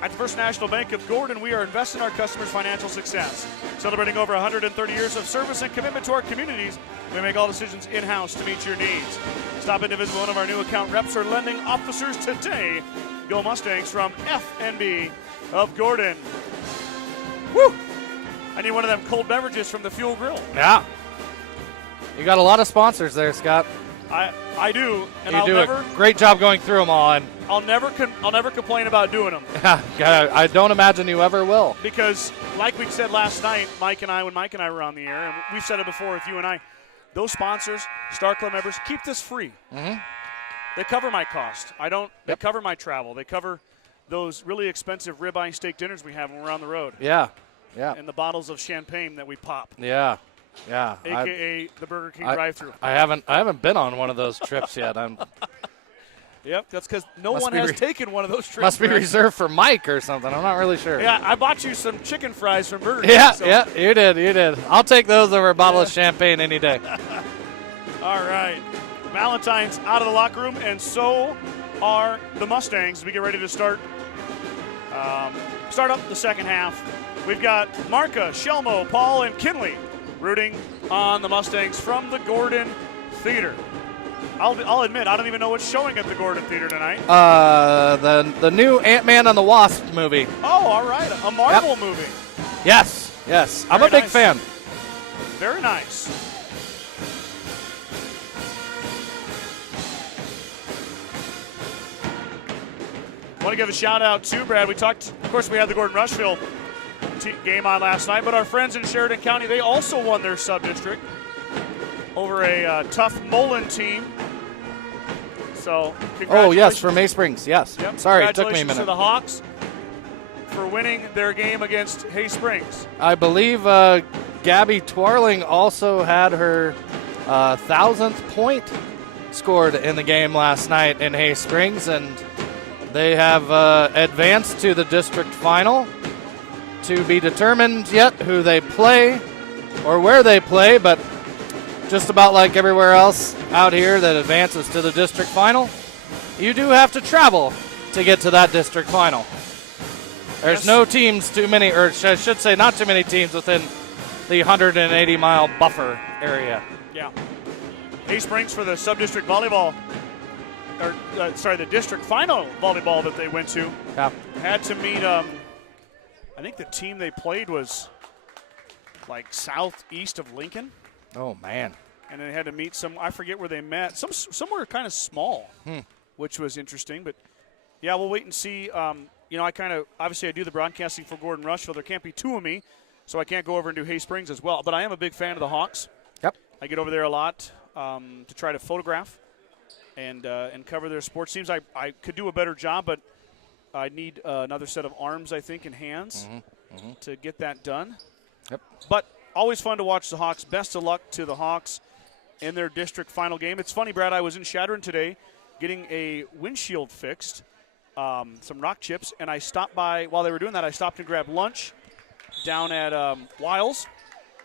At the First National Bank of Gordon, we are investing in our customers' financial success. Celebrating over 130 years of service and commitment to our communities, we make all decisions in-house to meet your needs. Stop in to visit one of our new account reps or lending officers today. Go Mustangs from FNB of Gordon. Woo! I need one of them cold beverages from the Fuel Grill. Yeah. You got a lot of sponsors there, Scott. I do, and You do a great job going through them all, and I'll never complain about doing them. yeah, I don't imagine you ever will. Because, like we said last night, when Mike and I were on the air, and we've said it before with you and I, those sponsors, Star Club members, keep this free. Mm-hmm. They cover my cost. They cover my travel. They cover those really expensive ribeye steak dinners we have when we're on the road. Yeah. And the bottles of champagne that we pop. Yeah. AKA the Burger King drive-thru. I haven't been on one of those trips yet. Yep, that's because no one has taken one of those trips. Must be reserved for Mike or something. I'm not really sure. Yeah, I bought you some chicken fries from Burger King. Yeah, you did. I'll take those over a bottle of champagne any day. All right. Valentine's out of the locker room, and so are the Mustangs. We get ready to start up the second half. We've got Marka, Shelmo, Paul, and Kinley rooting on the Mustangs from the Gordon Theater. I'll admit, I don't even know what's showing at the Gordon Theater tonight. The new Ant-Man and the Wasp movie. Oh, all right. A Marvel movie. Yes. I'm a big fan. Very nice. I want to give a shout out to Brad. Of course, we had the Gordon-Rushville game on last night, but our friends in Sheridan County, they also won their sub-district over a tough Mullen team. So, congratulations. Oh, yes, from May Springs, yes. Yep. Sorry, it took me a minute. Congratulations to the Hawks for winning their game against Hay Springs. I believe Gabby Twarling also had her 1,000th point scored in the game last night in Hay Springs, and they have advanced to the district final. To be determined yet who they play or where they play, but just about like everywhere else out here that advances to the district final, you do have to travel to get to that district final. There's no teams too many, or I should say not too many teams within the 180-mile buffer area. Yeah. Hay Springs for the sub-district volleyball, the district final volleyball that they went to. Yeah. Had to meet, I think the team they played was like southeast of Lincoln. Oh, man. And they had to meet I forget where they met. Somewhere kind of small, which was interesting. But, yeah, we'll wait and see. Obviously I do the broadcasting for Gordon-Rushville. There can't be two of me, so I can't go over and do Hay Springs as well. But I am a big fan of the Hawks. Yep. I get over there a lot to try to photograph and cover their sports teams. I could do a better job, but I need another set of arms, I think, and hands to get that done. Yep. But always fun to watch the Hawks. Best of luck to the Hawks in their district final game. It's funny, Brad, I was in Chadron today getting a windshield fixed, some rock chips, and I stopped by, while they were doing that, I stopped and grabbed lunch down at Wiles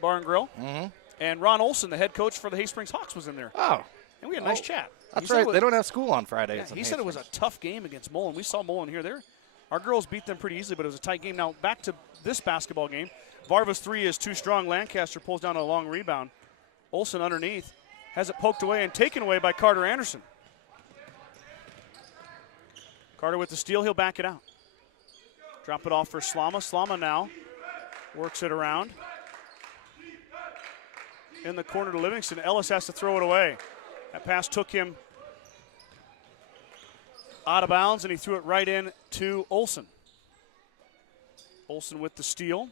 Bar and Grill. Mm-hmm. And Ron Olson, the head coach for the Hay Springs Hawks, was in there. Oh. And we had a nice chat. That's right. They don't have school on Fridays. Yeah, he said it was a tough game against Mullen. We saw Mullen here. Our girls beat them pretty easily, but it was a tight game. Now, back to this basketball game. Varva's three is too strong. Lancaster pulls down a long rebound. Olson underneath has it poked away and taken away by Carter Anderson. Carter with the steal. He'll back it out. Drop it off for Slama. Slama now works it around. In the corner to Livingston. Ellis has to throw it away. That pass took him out of bounds, and he threw it right in to Olson. Olson with the steal.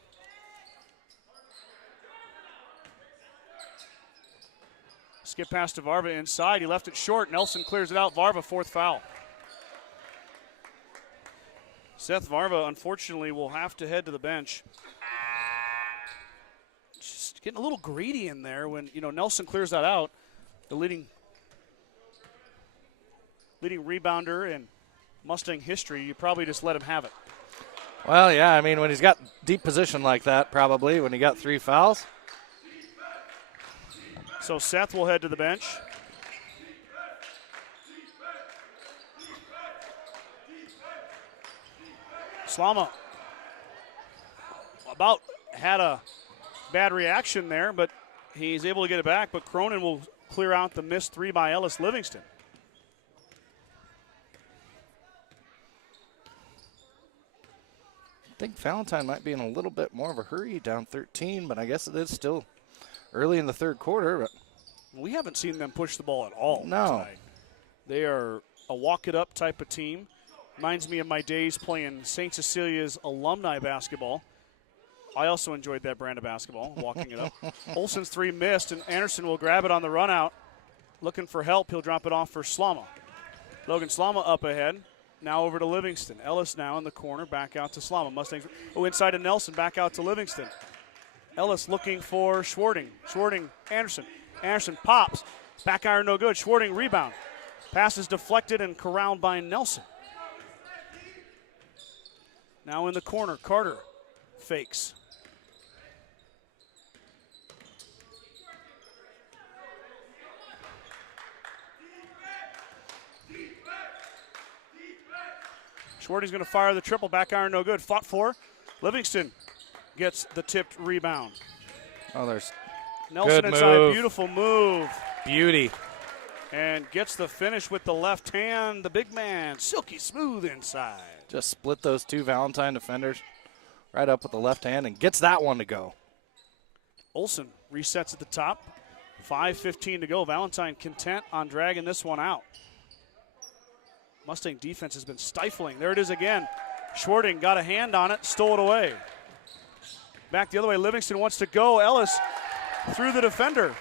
Skip pass to Varva inside. He left it short. Nelson clears it out. Varva, fourth foul. Seth Varva, unfortunately, will have to head to the bench. Just getting a little greedy in there when, Nelson clears that out. The leading rebounder in Mustang history, you probably just let him have it. Well, yeah, I mean, when he's got deep position like that, probably, when he got 3 fouls. So Seth will head to the bench. Slama about had a bad reaction there, but he's able to get it back. But Cronin will clear out the missed three by Ellis Livingston. I think Valentine might be in a little bit more of a hurry, down 13, but I guess it is still early in the third quarter. But we haven't seen them push the ball at all no. tonight. They are a walk-it-up type of team. Reminds me of my days playing St. Cecilia's alumni basketball. I also enjoyed that brand of basketball, walking it up. Olsen's three missed, and Anderson will grab it on the run out. Looking for help, he'll drop it off for Slama. Logan Slama up ahead. Now over to Livingston. Ellis now in the corner, back out to Slama. Mustangs, inside to Nelson, back out to Livingston. Ellis looking for Schwarting. Schwarting, Anderson. Anderson pops. Back iron no good. Schwarting rebound. Pass is deflected and corralled by Nelson. Now in the corner, Carter fakes. Schwarting's going to fire the triple. Back iron no good. Fought for. Livingston gets the tipped rebound. Oh, there's Nelson good inside. move. Beautiful move. Beauty. And gets the finish with the left hand. The big man, silky smooth inside. Just split those two Valentine defenders right up with the left hand and gets that one to go. Olsen resets at the top. 5:15 to go. Valentine content on dragging this one out. Mustang defense has been stifling. There it is again. Schwarting got a hand on it, stole it away. Back the other way. Livingston wants to go. Ellis through the defender.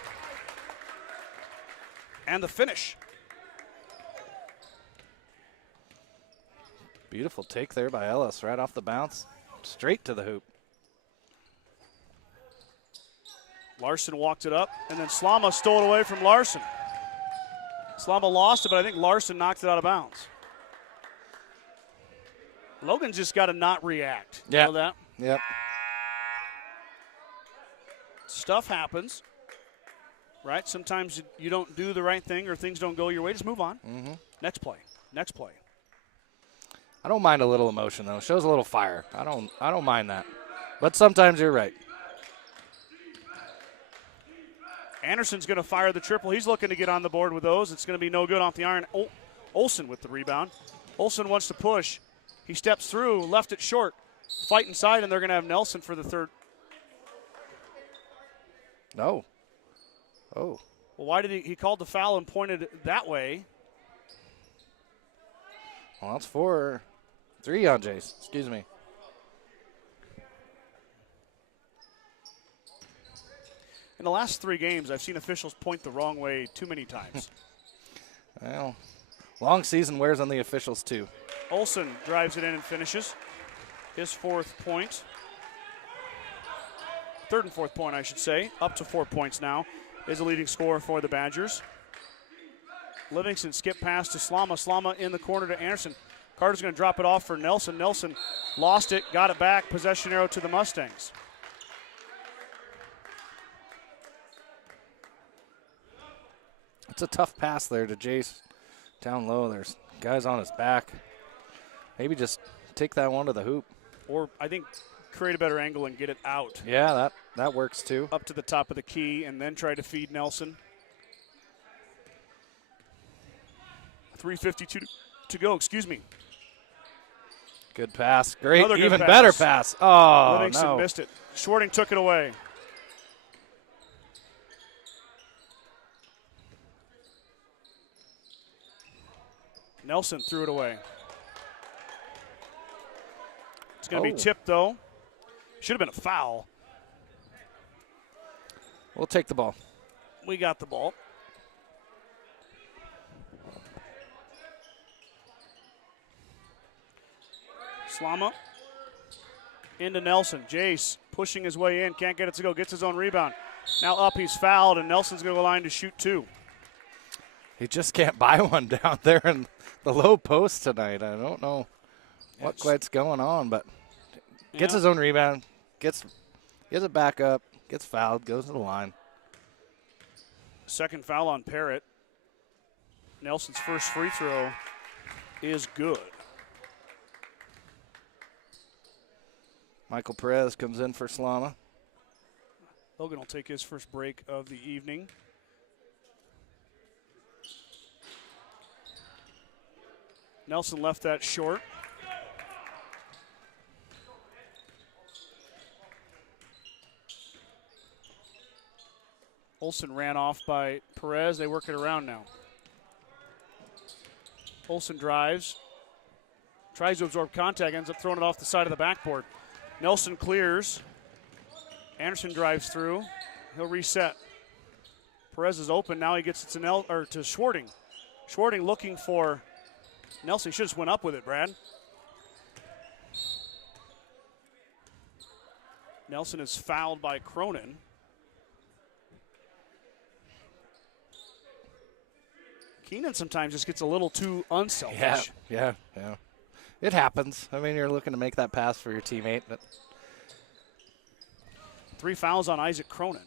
And the finish. Beautiful take there by Ellis, right off the bounce, straight to the hoop. Larson walked it up, and then Slama stole it away from Larson. Slama lost it, but I think Larson knocked it out of bounds. Logan's just got to not react. Yeah. You know that? Yep. Stuff happens, right? Sometimes you don't do the right thing or things don't go your way. Just move on. Mm-hmm. Next play. Next play. I don't mind a little emotion though. Shows a little fire. I don't mind that. But sometimes you're right. Anderson's going to fire the triple. He's looking to get on the board with those. It's going to be no good off the iron. Olsen with the rebound. Olsen wants to push. He steps through, left it short. Fight inside, and they're going to have Nelson for the third. No. Oh. Well, why did he called the foul and pointed that way? Well, that's 4-3 on Jace. Excuse me. In the last 3 games, I've seen officials point the wrong way too many times. Well, long season wears on the officials too. Olsen drives it in and finishes. His 4th point. 3rd and 4th point, I should say. Up to 4 points now. Is the leading scorer for the Badgers. Livingston skip pass to Slama. Slama in the corner to Anderson. Carter's going to drop it off for Nelson. Nelson lost it, got it back. Possession arrow to the Mustangs. It's a tough pass there to Jace. Down low, there's guys on his back. Maybe just take that one to the hoop. Or I think create a better angle and get it out. Yeah, that works too. Up to the top of the key and then try to feed Nelson. 3:52 to go, excuse me. Good pass. Great, Another good even pass. better pass. Oh, Livingston no. missed it. Schwarting took it away. Nelson threw it away. It's going to be tipped, though. Should have been a foul. We'll take the ball. We got the ball. Slama into Nelson. Jace pushing his way in. Can't get it to go. Gets his own rebound. Now up, he's fouled, and Nelson's going to go line to shoot 2. He just can't buy one down there in the low post tonight. I don't know what quite's going on, but gets his own rebound, gets it back up, gets fouled, goes to the line. Second foul on Parrott. Nelson's first free throw is good. Michael Perez comes in for Slama. Logan will take his first break of the evening. Nelson left that short. Olsen ran off by Perez. They work it around now. Olsen drives. Tries to absorb contact, ends up throwing it off the side of the backboard. Nelson clears. Anderson drives through. He'll reset. Perez is open. Now he gets it to Schwarting. Schwarting looking for Nelson. He should have just went up with it, Brad. Nelson is fouled by Cronin. Keenan sometimes just gets a little too unselfish. Yeah. It happens. I mean, you're looking to make that pass for your teammate. But 3 fouls on Isaac Cronin.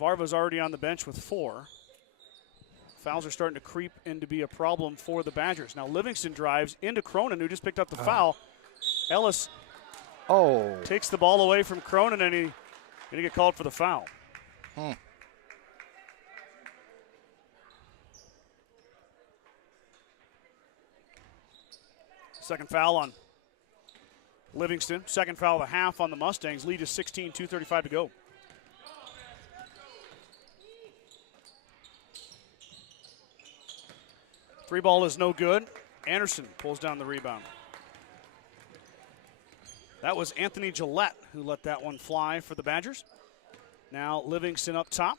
Varva's already on the bench with 4. Fouls are starting to creep in to be a problem for the Badgers. Now Livingston drives into Cronin, who just picked up the foul. Ellis takes the ball away from Cronin, and he's going to get called for the foul. Second foul on Livingston. Second foul of the half on the Mustangs. Lead is 16, 2:35 to go. Three ball is no good. Anderson pulls down the rebound. That was Anthony Gillette who let that one fly for the Badgers. Now Livingston up top.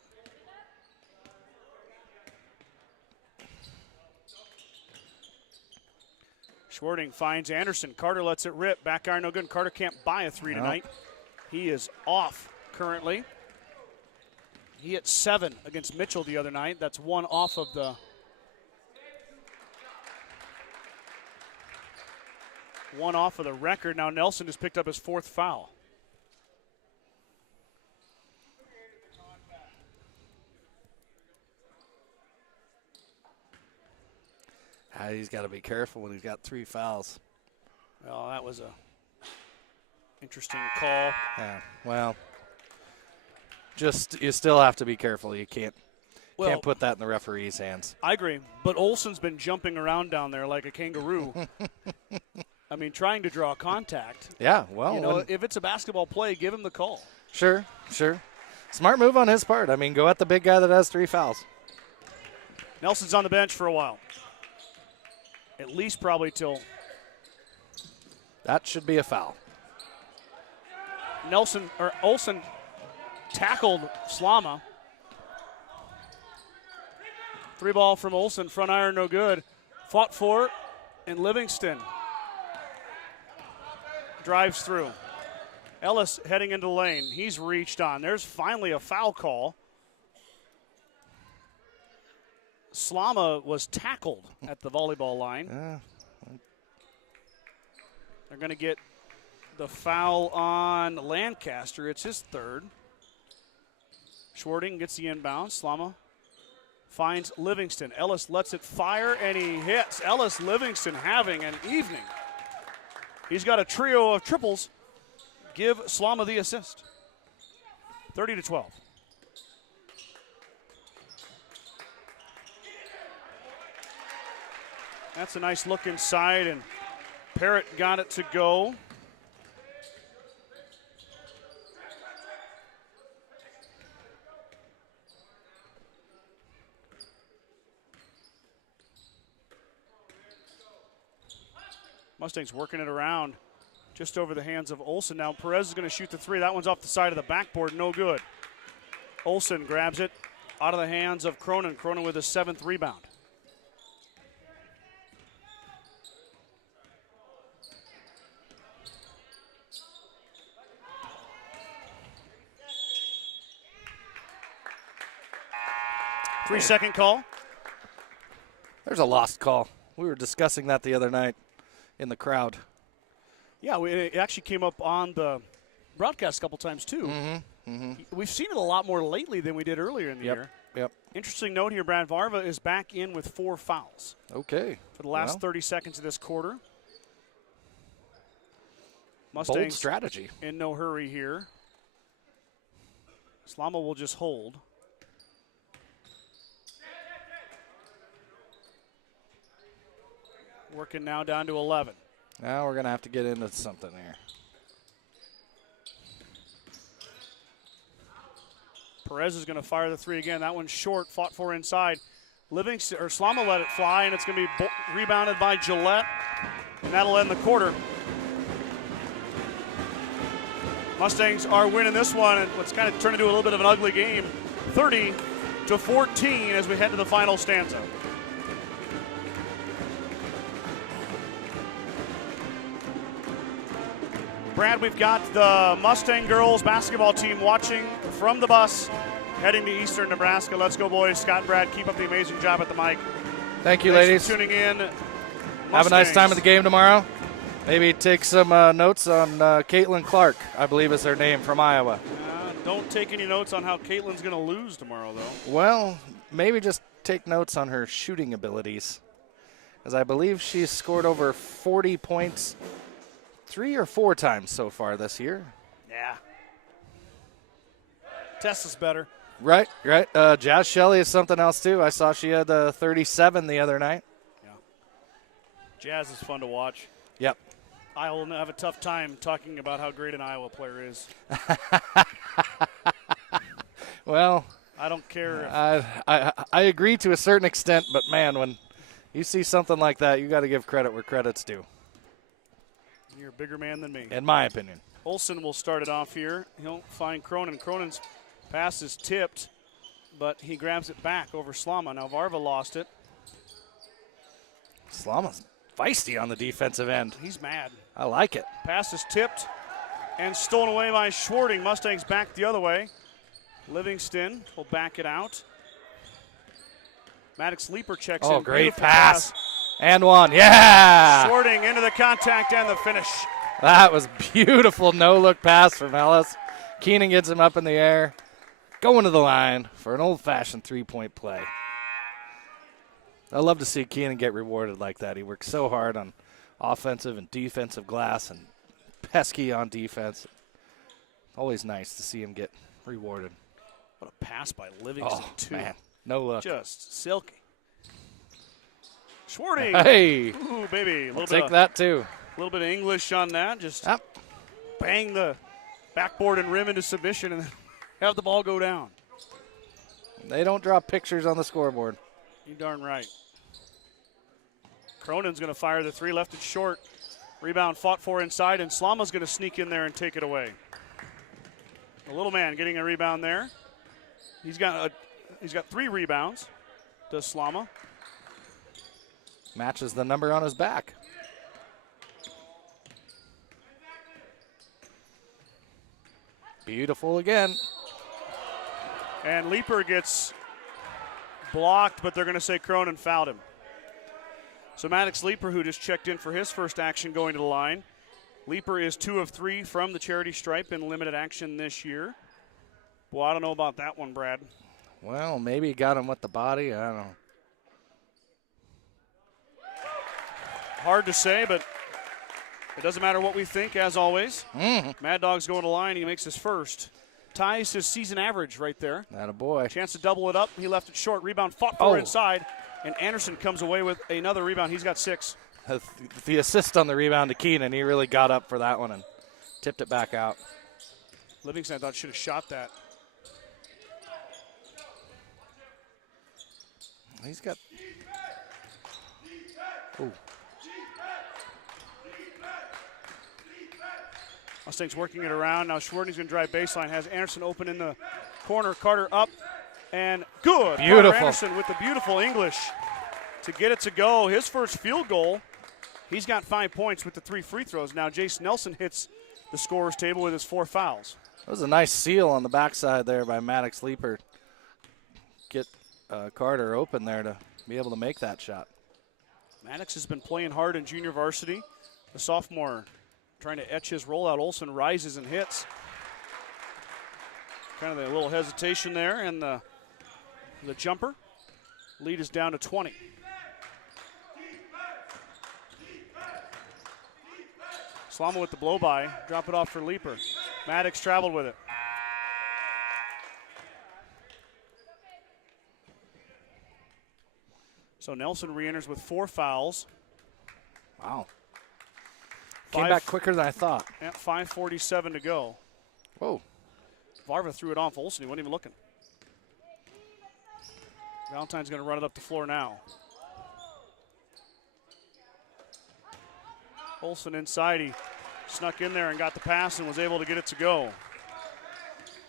Schwarting finds Anderson. Carter lets it rip. Back iron no good. Carter can't buy a 3 tonight. He is off currently. He hit 7 against Mitchell the other night. That's 1 off of the record. Now Nelson has picked up his 4th foul. He's got to be careful when he's got 3 fouls. Well, that was a interesting call. Yeah, well, you still have to be careful. You can't put that in the referee's hands. I agree, but Olsen's been jumping around down there like a kangaroo. I mean, trying to draw contact. Yeah, well. If it's a basketball play, give him the call. Sure. Smart move on his part. I mean, go at the big guy that has 3 fouls. Nelson's on the bench for a while. At least probably till. That should be a foul. Olsen tackled Slama. 3 ball from Olsen, front iron no good. Fought for it, and Livingston drives through. Ellis heading into the lane. He's reached on. There's finally a foul call. Slama was tackled at the volleyball line. They're going to get the foul on Lancaster. It's his 3rd. Schwarting gets the inbound. Slama finds Livingston. Ellis lets it fire, and he hits. Ellis Livingston having an evening. He's got a trio of triples. Give Slama the assist. 30-12. That's a nice look inside, and Parrott got it to go. Mustangs working it around just over the hands of Olsen. Now Perez is going to shoot the 3. That one's off the side of the backboard, no good. Olsen grabs it out of the hands of Cronin. Cronin with his 7th rebound. Three-second call. There's a lost call. We were discussing that the other night in the crowd. Yeah, it actually came up on the broadcast a couple times, too. We've seen it a lot more lately than we did earlier in the year. Yep. Interesting note here, Brad Varva is back in with 4 fouls. Okay. For the last 30 seconds of this quarter. Mustangs Bold strategy. in no hurry here. Slama will just hold. Working now down to 11. Now we're going to have to get into something here. Perez is going to fire the three again. That one's short, fought for inside. Slama let it fly, and it's going to be rebounded by Gillette, and that'll end the quarter. Mustangs are winning this one, and what's kind of turned into a little bit of an ugly game, 30-14 as we head to the final stanza. Brad, we've got the Mustang girls basketball team watching from the bus, heading to eastern Nebraska. Let's go, boys. Scott and Brad, keep up the amazing job at the mic. Thank you, Thanks ladies. for tuning in. Have a nice time at the game tomorrow. Maybe take some notes on Caitlin Clark, I believe is her name, from Iowa. Don't take any notes on how Caitlin's going to lose tomorrow, though. Well, maybe just take notes on her shooting abilities, as I believe she's scored over 40 points 3 or 4 times so far this year. Yeah. Tess is better. Right. Jazz Shelley is something else, too. I saw she had 37 the other night. Yeah. Jazz is fun to watch. Yep. I will have a tough time talking about how great an Iowa player is. Well, I don't care. I agree to a certain extent, but, man, when you see something like that, you got to give credit where credit's due. You're a bigger man than me. In my opinion. Olsen will start it off here. He'll find Cronin. Cronin's pass is tipped, but he grabs it back over Slama. Now Varva lost it. Slama's feisty on the defensive end. He's mad. I like it. Pass is tipped and stolen away by Schwarting. Mustangs back the other way. Livingston will back it out. Maddox Leaper checks in. Oh, great Beautiful pass. And one. Yeah. Schwarting into the contact and the finish. That was beautiful no-look pass from Ellis. Keenan gets him up in the air. Going to the line for an old-fashioned three-point play. I love to see Keenan get rewarded like that. He works so hard on offensive and defensive glass and pesky on defense. Always nice to see him get rewarded. What a pass by Livingston, too. Man. No look. Just silky. Schwarting. Hey. Ooh, baby. Take that, too. A little bit of English on that. Just bang the backboard and rim into submission and have the ball go down. They don't draw pictures on the scoreboard. You darn right. Cronin's going to fire the three, left it short. Rebound fought for inside, and Slama's going to sneak in there and take it away. The little man getting a rebound there. He's got 3 rebounds. Does Slama. Matches the number on his back. Beautiful again. And Leaper gets blocked, but they're going to say Cronin fouled him. So Maddox Leaper, who just checked in for his first action going to the line. Leaper is 2 of 3 from the charity stripe in limited action this year. Well, I don't know about that one, Brad. Well, maybe he got him with the body. I don't know. Hard to say, but it doesn't matter what we think, as always. Mm-hmm. Mad Dog's going to line. He makes his first. Ties his season average right there. Atta boy. Chance to double it up. He left it short. Rebound fought for inside. And Anderson comes away with another rebound. He's got 6. The assist on the rebound to Keenan, he really got up for that one and tipped it back out. Livingston, I thought, should have shot that. He's got. Ooh. Mustangs working it around. Now Schwarting's going to drive baseline. Has Anderson open in the corner. Carter up. And good. Beautiful. Carter Anderson with the beautiful English to get it to go. His first field goal. He's got 5 points with the 3 free throws. Now Jace Nelson hits the scorer's table with his 4 fouls. That was a nice seal on the backside there by Maddox Leaper. Get Carter open there to be able to make that shot. Maddox has been playing hard in junior varsity. The sophomore trying to etch his rollout. Olsen rises and hits. Kind of a little hesitation there, and the jumper. Lead is down to 20. Slama with the blow-by. Drop it off for Leaper. Maddox traveled with it. So Nelson re-enters with 4 fouls. Wow. Came back quicker than I thought. At 5:47 to go. Whoa. Varva threw it off Olsen. He wasn't even looking. Valentine's going to run it up the floor now. Olsen inside. He snuck in there and got the pass and was able to get it to go.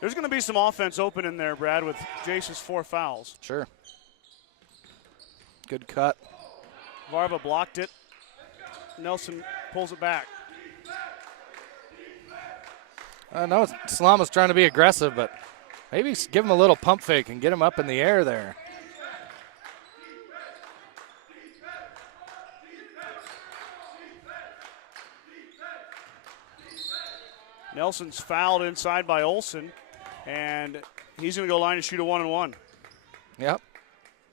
There's going to be some offense open in there, Brad, with Jace's 4 fouls. Sure. Good cut. Varva blocked it. Nelson pulls it back. I know Slama's trying to be aggressive, but maybe give him a little pump fake and get him up in the air there. Nelson's fouled inside by Olsen, and he's going to go line and shoot a 1-and-1. Yep.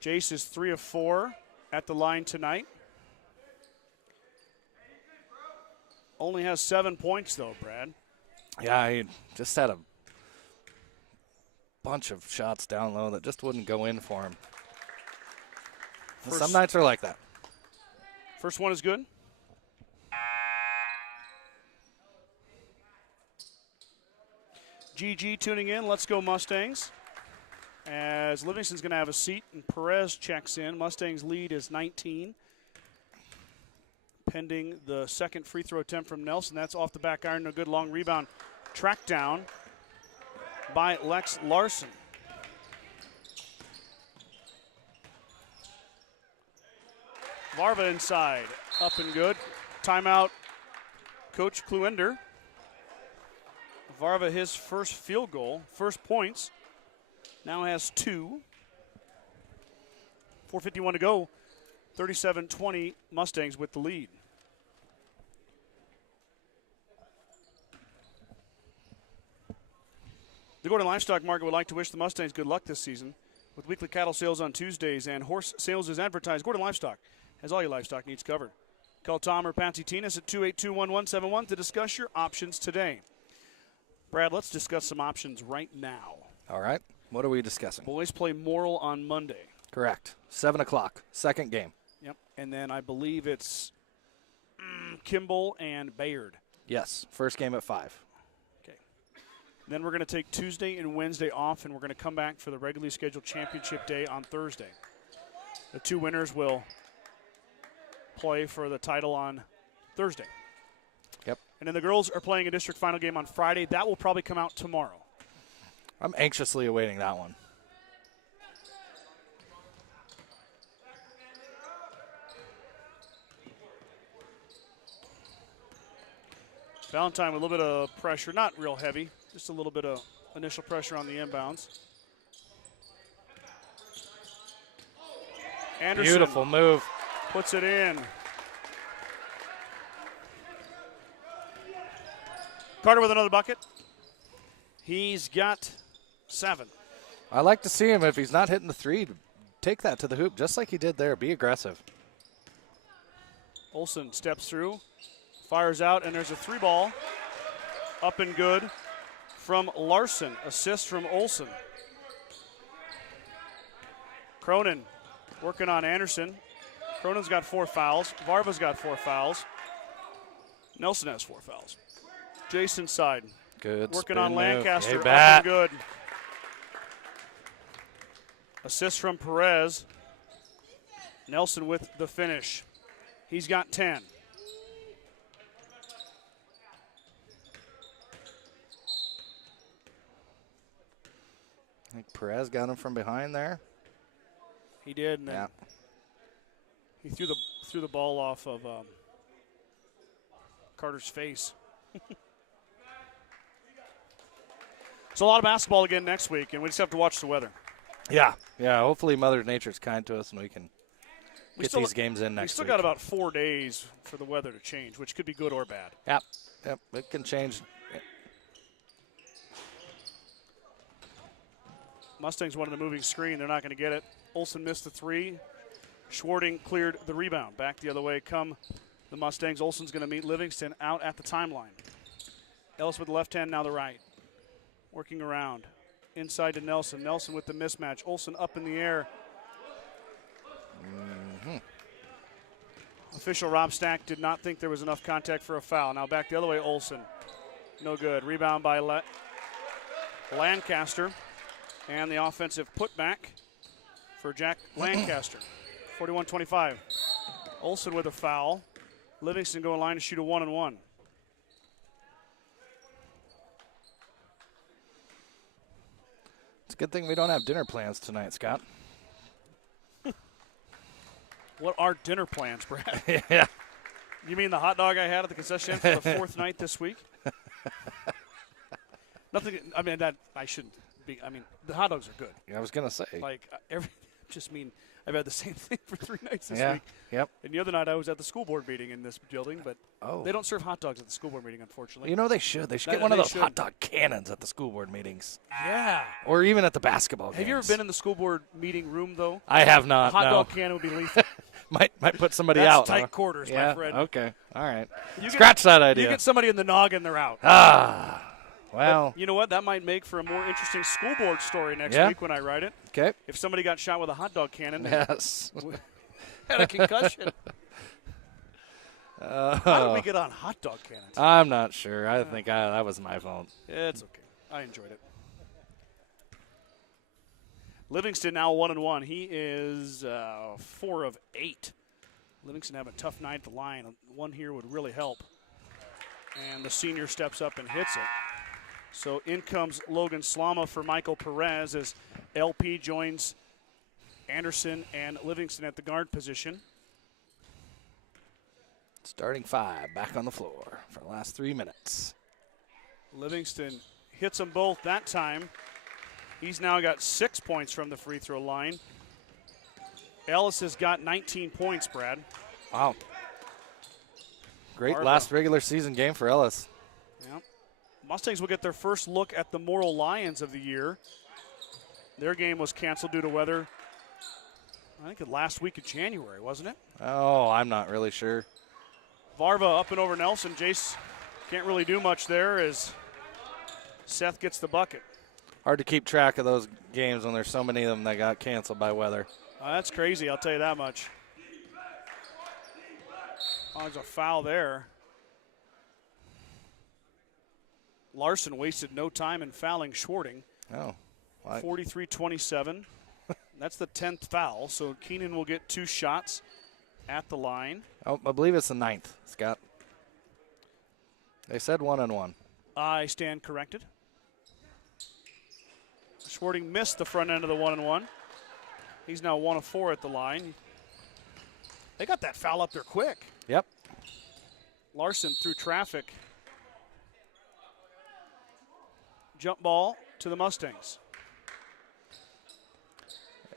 Jace is 3 of 4 at the line tonight. Only has 7 points, though, Brad. Yeah, he just had a bunch of shots down low that just wouldn't go in for him. Some nights are like that. First one is good. GG tuning in. Let's go Mustangs. As Livingston's going to have a seat and Perez checks in. Mustangs lead is 19. Pending the second free throw attempt from Nelson. That's off the back iron. A good long rebound. Tracked down by Lex Larson. Varva inside. Up and good. Timeout, Coach Kluender. Varva, his first field goal, first points. Now has 2. 4:51 to go. 37-20 Mustangs with the lead. The Gordon Livestock Market would like to wish the Mustangs good luck this season. With weekly cattle sales on Tuesdays and horse sales as advertised, Gordon Livestock has all your livestock needs covered. Call Tom or Patsy Tinas at 282-1171 to discuss your options today. Brad, let's discuss some options right now. All right. What are we discussing? Boys play Morrill on Monday. Correct. 7 o'clock, second game. Yep. And then I believe it's Kimball and Bayard. Yes. First game at 5. Okay. Then we're going to take Tuesday and Wednesday off, and we're going to come back for the regularly scheduled championship day on Thursday. The 2 winners will play for the title on Thursday. Yep. And then the girls are playing a district final game on Friday. That will probably come out tomorrow. I'm anxiously awaiting that one. Valentine with a little bit of pressure, not real heavy, just a little bit of initial pressure on the inbounds. Anderson Beautiful move. puts it in. Carter with another bucket. He's got 7. I like to see him, if he's not hitting the 3, to take that to the hoop just like he did there. Be aggressive. Olsen steps through, fires out, and there's a 3 ball. Up and good from Larson. Assist from Olsen. Cronin working on Anderson. Cronin's got 4 fouls. Varva's got 4 fouls. Nelson has 4 fouls. Jason side. Good Working spin on move. Lancaster. Hey, Up bat. and good. Assist from Perez. Nelson with the finish. He's got 10. I think Perez got him from behind there. He did, and then Yeah. he threw the ball off of Carter's face. It's a lot of basketball again next week, and we just have to watch the weather. Yeah. Yeah, hopefully Mother Nature's kind to us and we can We get still- these games in next We still week. got about 4 days for the weather to change, which could be good or bad. Yep. Yep. It can change. Mustangs wanted the moving screen. They're not going to get it. Olsen missed the 3. Schwarting cleared the rebound. Back the other way come the Mustangs. Olsen's going to meet Livingston out at the timeline. Ellis with the left hand, now the right. Working around. Inside to Nelson. Nelson with the mismatch. Olsen up in the air. Official Rob Stack did not think there was enough contact for a foul. Now back the other way, Olsen. No good. Rebound by Lancaster. And the offensive putback for Jack Lancaster. 41-25. Olsen with a foul. Livingston going line to shoot a 1-and-1. It's a good thing we don't have dinner plans tonight, Scott. What are dinner plans, Brad? Yeah. You mean the hot dog I had at the concession stand for the fourth night this week? Nothing. I mean, that I shouldn't be. I mean, the hot dogs are good. I was gonna say. Like I've had the same thing for 3 nights this Yeah. week. Yep. And the other night I was at the school board meeting in this building, but Oh. they don't serve hot dogs at the school board meeting, unfortunately. You know they should. They should get That- one of they those should. hot dog cannons at the school board meetings, Yeah. or even at the basketball games. Have you ever been in the school board meeting room though? I have A not. hot no. dog can would be lethal. might put somebody That's out. tight huh? quarters, Yeah. my friend. Okay. All right. You Scratch that idea. You get somebody in the noggin, they're out. Well. You know what? That might make for a more interesting school board story next Yeah. week when I write it. Okay. If somebody got shot with a hot dog cannon and Yes. had a concussion. How did we get on hot dog cannons? I'm not sure. I think that was my fault. It's okay. I enjoyed it. Livingston now 1-1. He is 4 of 8. Livingston having a tough night at the line. One here would really help. And the senior steps up and hits it. So in comes Logan Slama for Michael Perez as LP joins Anderson and Livingston at the guard position. Starting 5 back on the floor for the last 3 minutes. Livingston hits them both that time. He's now got 6 points from the free throw line. Ellis has got 19 points, Brad. Wow. Great Barba. last regular season game for Ellis. Yep. Mustangs will get their first look at the Morrill Lions of the year. Their game was canceled due to weather, I think the last week of January, wasn't it? Oh, I'm not really sure. Varva up and over Nelson. Jace can't really do much there as Seth gets the bucket. Hard to keep track of those games when there's so many of them that got canceled by weather. That's crazy, I'll tell you that much. Oh, there's a foul there. Larson wasted no time in fouling Schwarting. Oh. 43-27. That's the 10th foul, so Keenan will get 2 shots at the line. Oh, I believe it's the 9th, Scott. They said 1-on-1. I stand corrected. Schwarting missed the front end of the 1-on-1. He's now 1 of 4 at the line. They got that foul up there quick. Yep. Larson through traffic. Jump ball to the Mustangs.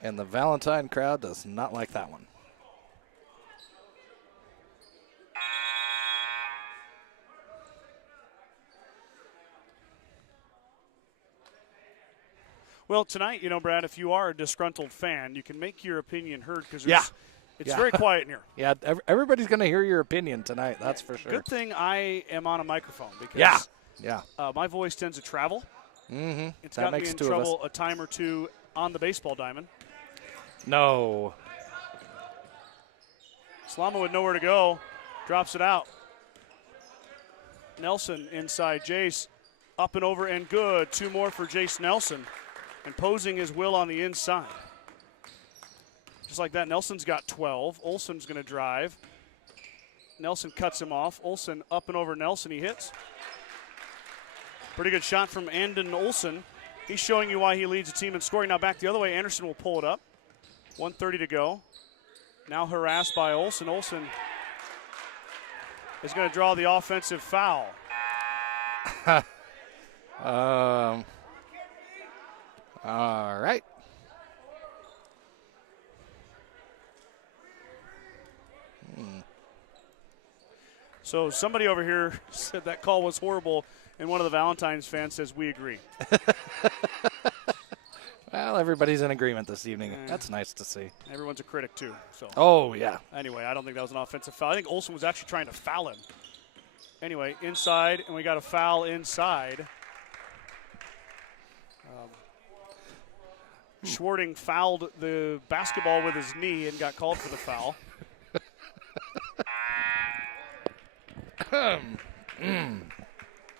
And the Valentine crowd does not like that one. Well, tonight, Brad, if you are a disgruntled fan, you can make your opinion heard because it's very quiet in here. Yeah, everybody's going to hear your opinion tonight, that's for sure. Good thing I am on a microphone because my voice tends to travel. Mm-hmm. It's got me in trouble a time or two on the baseball diamond. No. Slama with nowhere to go. Drops it out. Nelson inside Jace. Up and over and good. 2 more for Jace Nelson. Imposing his will on the inside. Just like that, Nelson's got 12. Olsen's going to drive. Nelson cuts him off. Olsen up and over Nelson. He hits. Pretty good shot from Andon Olsen. He's showing you why he leads the team in scoring. Now back the other way. Anderson will pull it up. 1:30 to go. Now harassed by Olsen. Olsen is going to draw the offensive foul. All right. So somebody over here said that call was horrible, and one of the Valentines fans says we agree. Well, everybody's in agreement this evening. That's nice to see. Everyone's a critic, too. So. Oh, yeah. Anyway, I don't think that was an offensive foul. I think Olsen was actually trying to foul him. Anyway, inside, and we got a foul inside. Schwarting fouled the basketball with his knee and got called for the foul.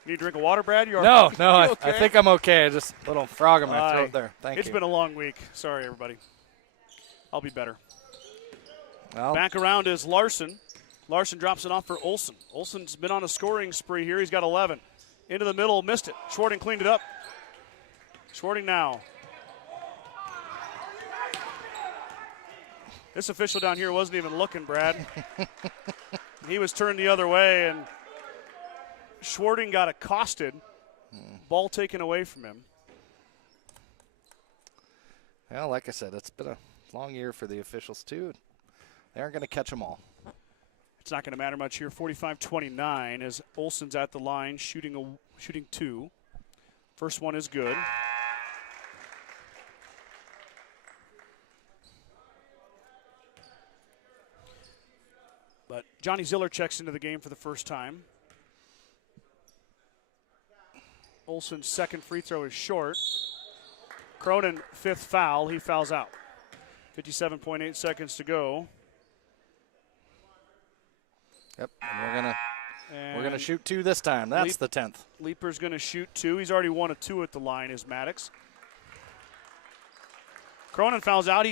Need a drink of water, Brad? No, okay? I think I'm okay. Just a little frog in my throat there. Thank you. It's been a long week. Sorry, everybody. I'll be better. Well, back around is Larson. Larson drops it off for Olsen. Olsen's been on a scoring spree here. He's got 11. Into the middle, missed it. Schwarting cleaned it up. Schwarting now. This official down here wasn't even looking, Brad. He was turned the other way, and Schwarting got accosted. Ball taken away from him. Well, like I said, it's been a long year for the officials, too. They aren't going to catch them all. It's not going to matter much here. 45-29 as Olsen's at the line, shooting two. First one is good. But Johnny Ziller checks into the game for the first time. Olsen's second free throw is short. Cronin, fifth foul. He fouls out. 57.8 seconds to go. Yep, and we're gonna shoot two this time. That's the 10th. Leaper's gonna shoot two. He's already 1 of 2 at the line. Is Maddox. Cronin fouls out.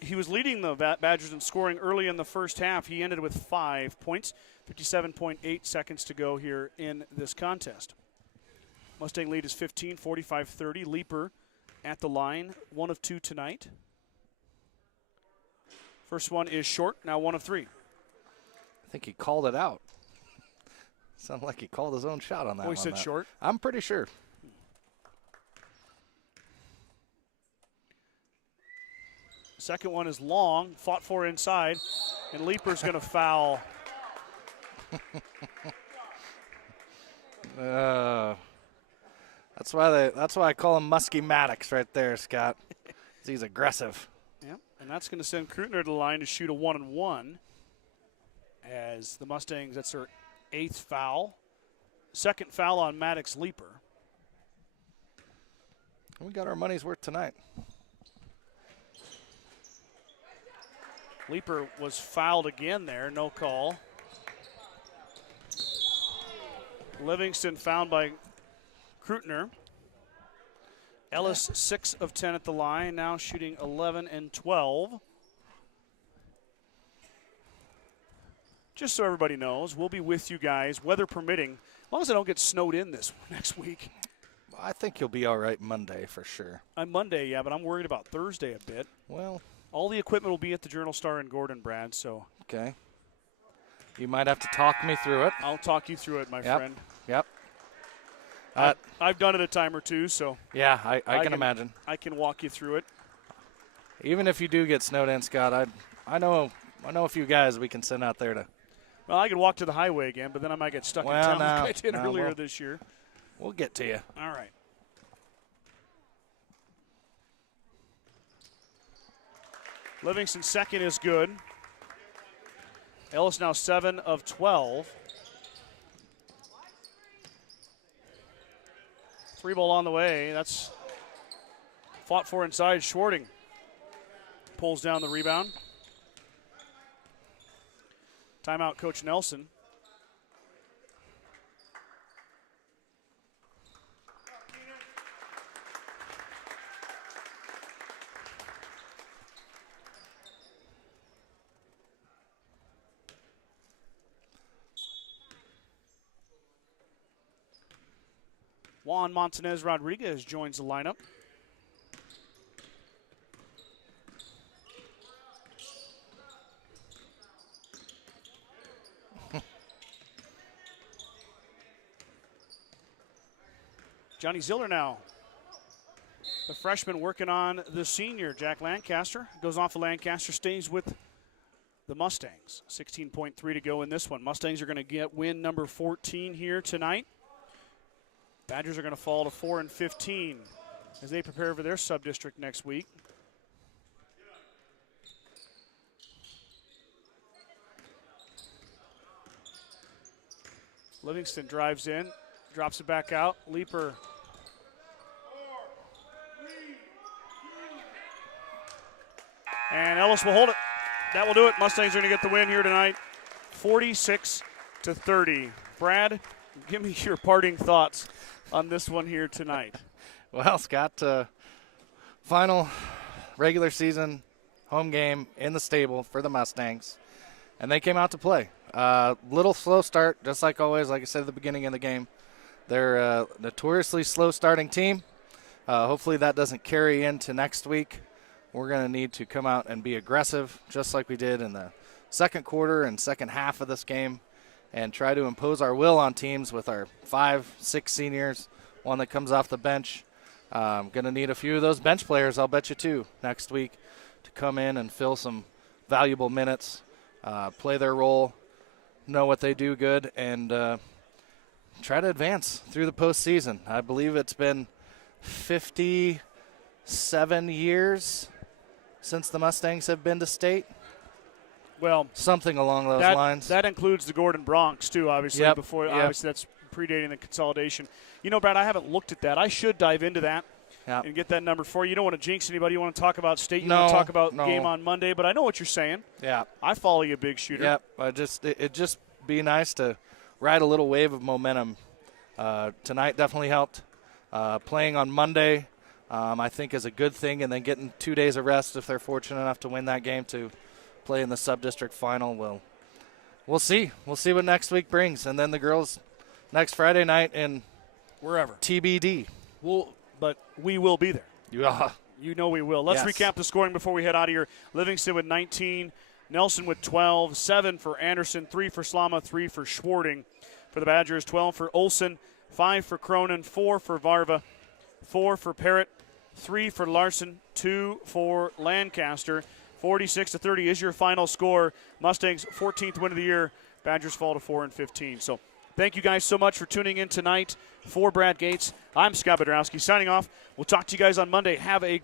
He was leading the Badgers in scoring early in the first half. He ended with 5 points. 57.8 seconds to go here in this contest. Mustang lead is 15, 45-30. Leaper at the line, 1 of 2 tonight. First one is short, now 1 of 3. I think he called it out. Sounded like he called his own shot on that one. He said short? I'm pretty sure. Second one is long, fought for inside, and Leaper's going to foul. That's why I call him Muskie Maddox right there, Scott. He's aggressive. Yep, and that's going to send Krutner to the line to shoot a 1-and-1 as the Mustangs, that's their 8th foul. Second foul on Maddox Leaper. We got our money's worth tonight. Leaper was fouled again there, no call. Livingston fouled by Krutner. Ellis 6 of 10 at the line, now shooting 11 and 12. Just so everybody knows, we'll be with you guys, weather permitting, as long as I don't get snowed in this next week. I think you'll be all right Monday for sure. On Monday, yeah, but I'm worried about Thursday a bit. Well, all the equipment will be at the Journal-Star in Gordon, Brad, so. Okay. You might have to talk me through it. I'll talk you through it, my friend. Yep. I've done it a time or two, so. Yeah, I can imagine. I can walk you through it. Even if you do get snowed in, Scott, I know a few guys we can send out there to. Well, I could walk to the highway again, but then I might get stuck in town like I did earlier this year. We'll get to you. All right. Livingston's second is good. Ellis now 7 of 12. 3-ball on the way. That's fought for inside. Schwarting pulls down the rebound. Timeout, Coach Nelson. Juan Montanez Rodriguez joins the lineup. Johnny Ziller now. The freshman working on the senior, Jack Lancaster. Goes off of Lancaster, stays with the Mustangs. 16.3 to go in this one. Mustangs are going to get win number 14 here tonight. Badgers are going to fall to 4 and 15. as they prepare for their sub-district next week. Livingston drives in, drops it back out. Leaper. And Ellis will hold it. That will do it. Mustangs are going to get the win here tonight, 46-30. Brad, give me your parting thoughts on this one here tonight. Well, Scott, final regular season home game in the stable for the Mustangs, and they came out to play. Little slow start, just like always, like I said at the beginning of the game. They're a notoriously slow starting team. Hopefully that doesn't carry into next week. We're going to need to come out and be aggressive, just like we did in the second quarter and second half of this game, and try to impose our will on teams with our 5, 6 seniors, one that comes off the bench. Going to need a few of those bench players, I'll bet you too, next week to come in and fill some valuable minutes, play their role, know what they do good, and try to advance through the postseason. I believe it's been 57 years since the Mustangs have been to state. Well, something along those lines. That includes the Gordon Bronx too, obviously. Yep. Obviously that's predating the consolidation. You know, Brad, I haven't looked at that. I should dive into that and get that number for you. You don't want to jinx anybody. You want to talk about state. You want to talk about game on Monday. But I know what you're saying. Yeah. I follow you, big shooter. Yeah. It just be nice to ride a little wave of momentum. Tonight definitely helped. Playing on Monday, I think, is a good thing, and then getting 2 days of rest if they're fortunate enough to win that game to play in the sub-district final. We'll see. We'll see what next week brings. And then the girls next Friday night in wherever. TBD. But we will be there. Yeah. You know we will. Let's recap the scoring before we head out of here. Livingston with 19, Nelson with 12, 7 for Anderson, 3 for Slama, 3 for Schwarting. For the Badgers, 12 for Olson, 5 for Cronin, 4 for Varva, 4 for Parrott, 3 for Larson, 2 for Lancaster. 46-30 is your final score. Mustangs 14th win of the year. Badgers fall to 4-15. So thank you guys so much for tuning in tonight. For Brad Gates, I'm Scott Bedrowski signing off. We'll talk to you guys on Monday. Have a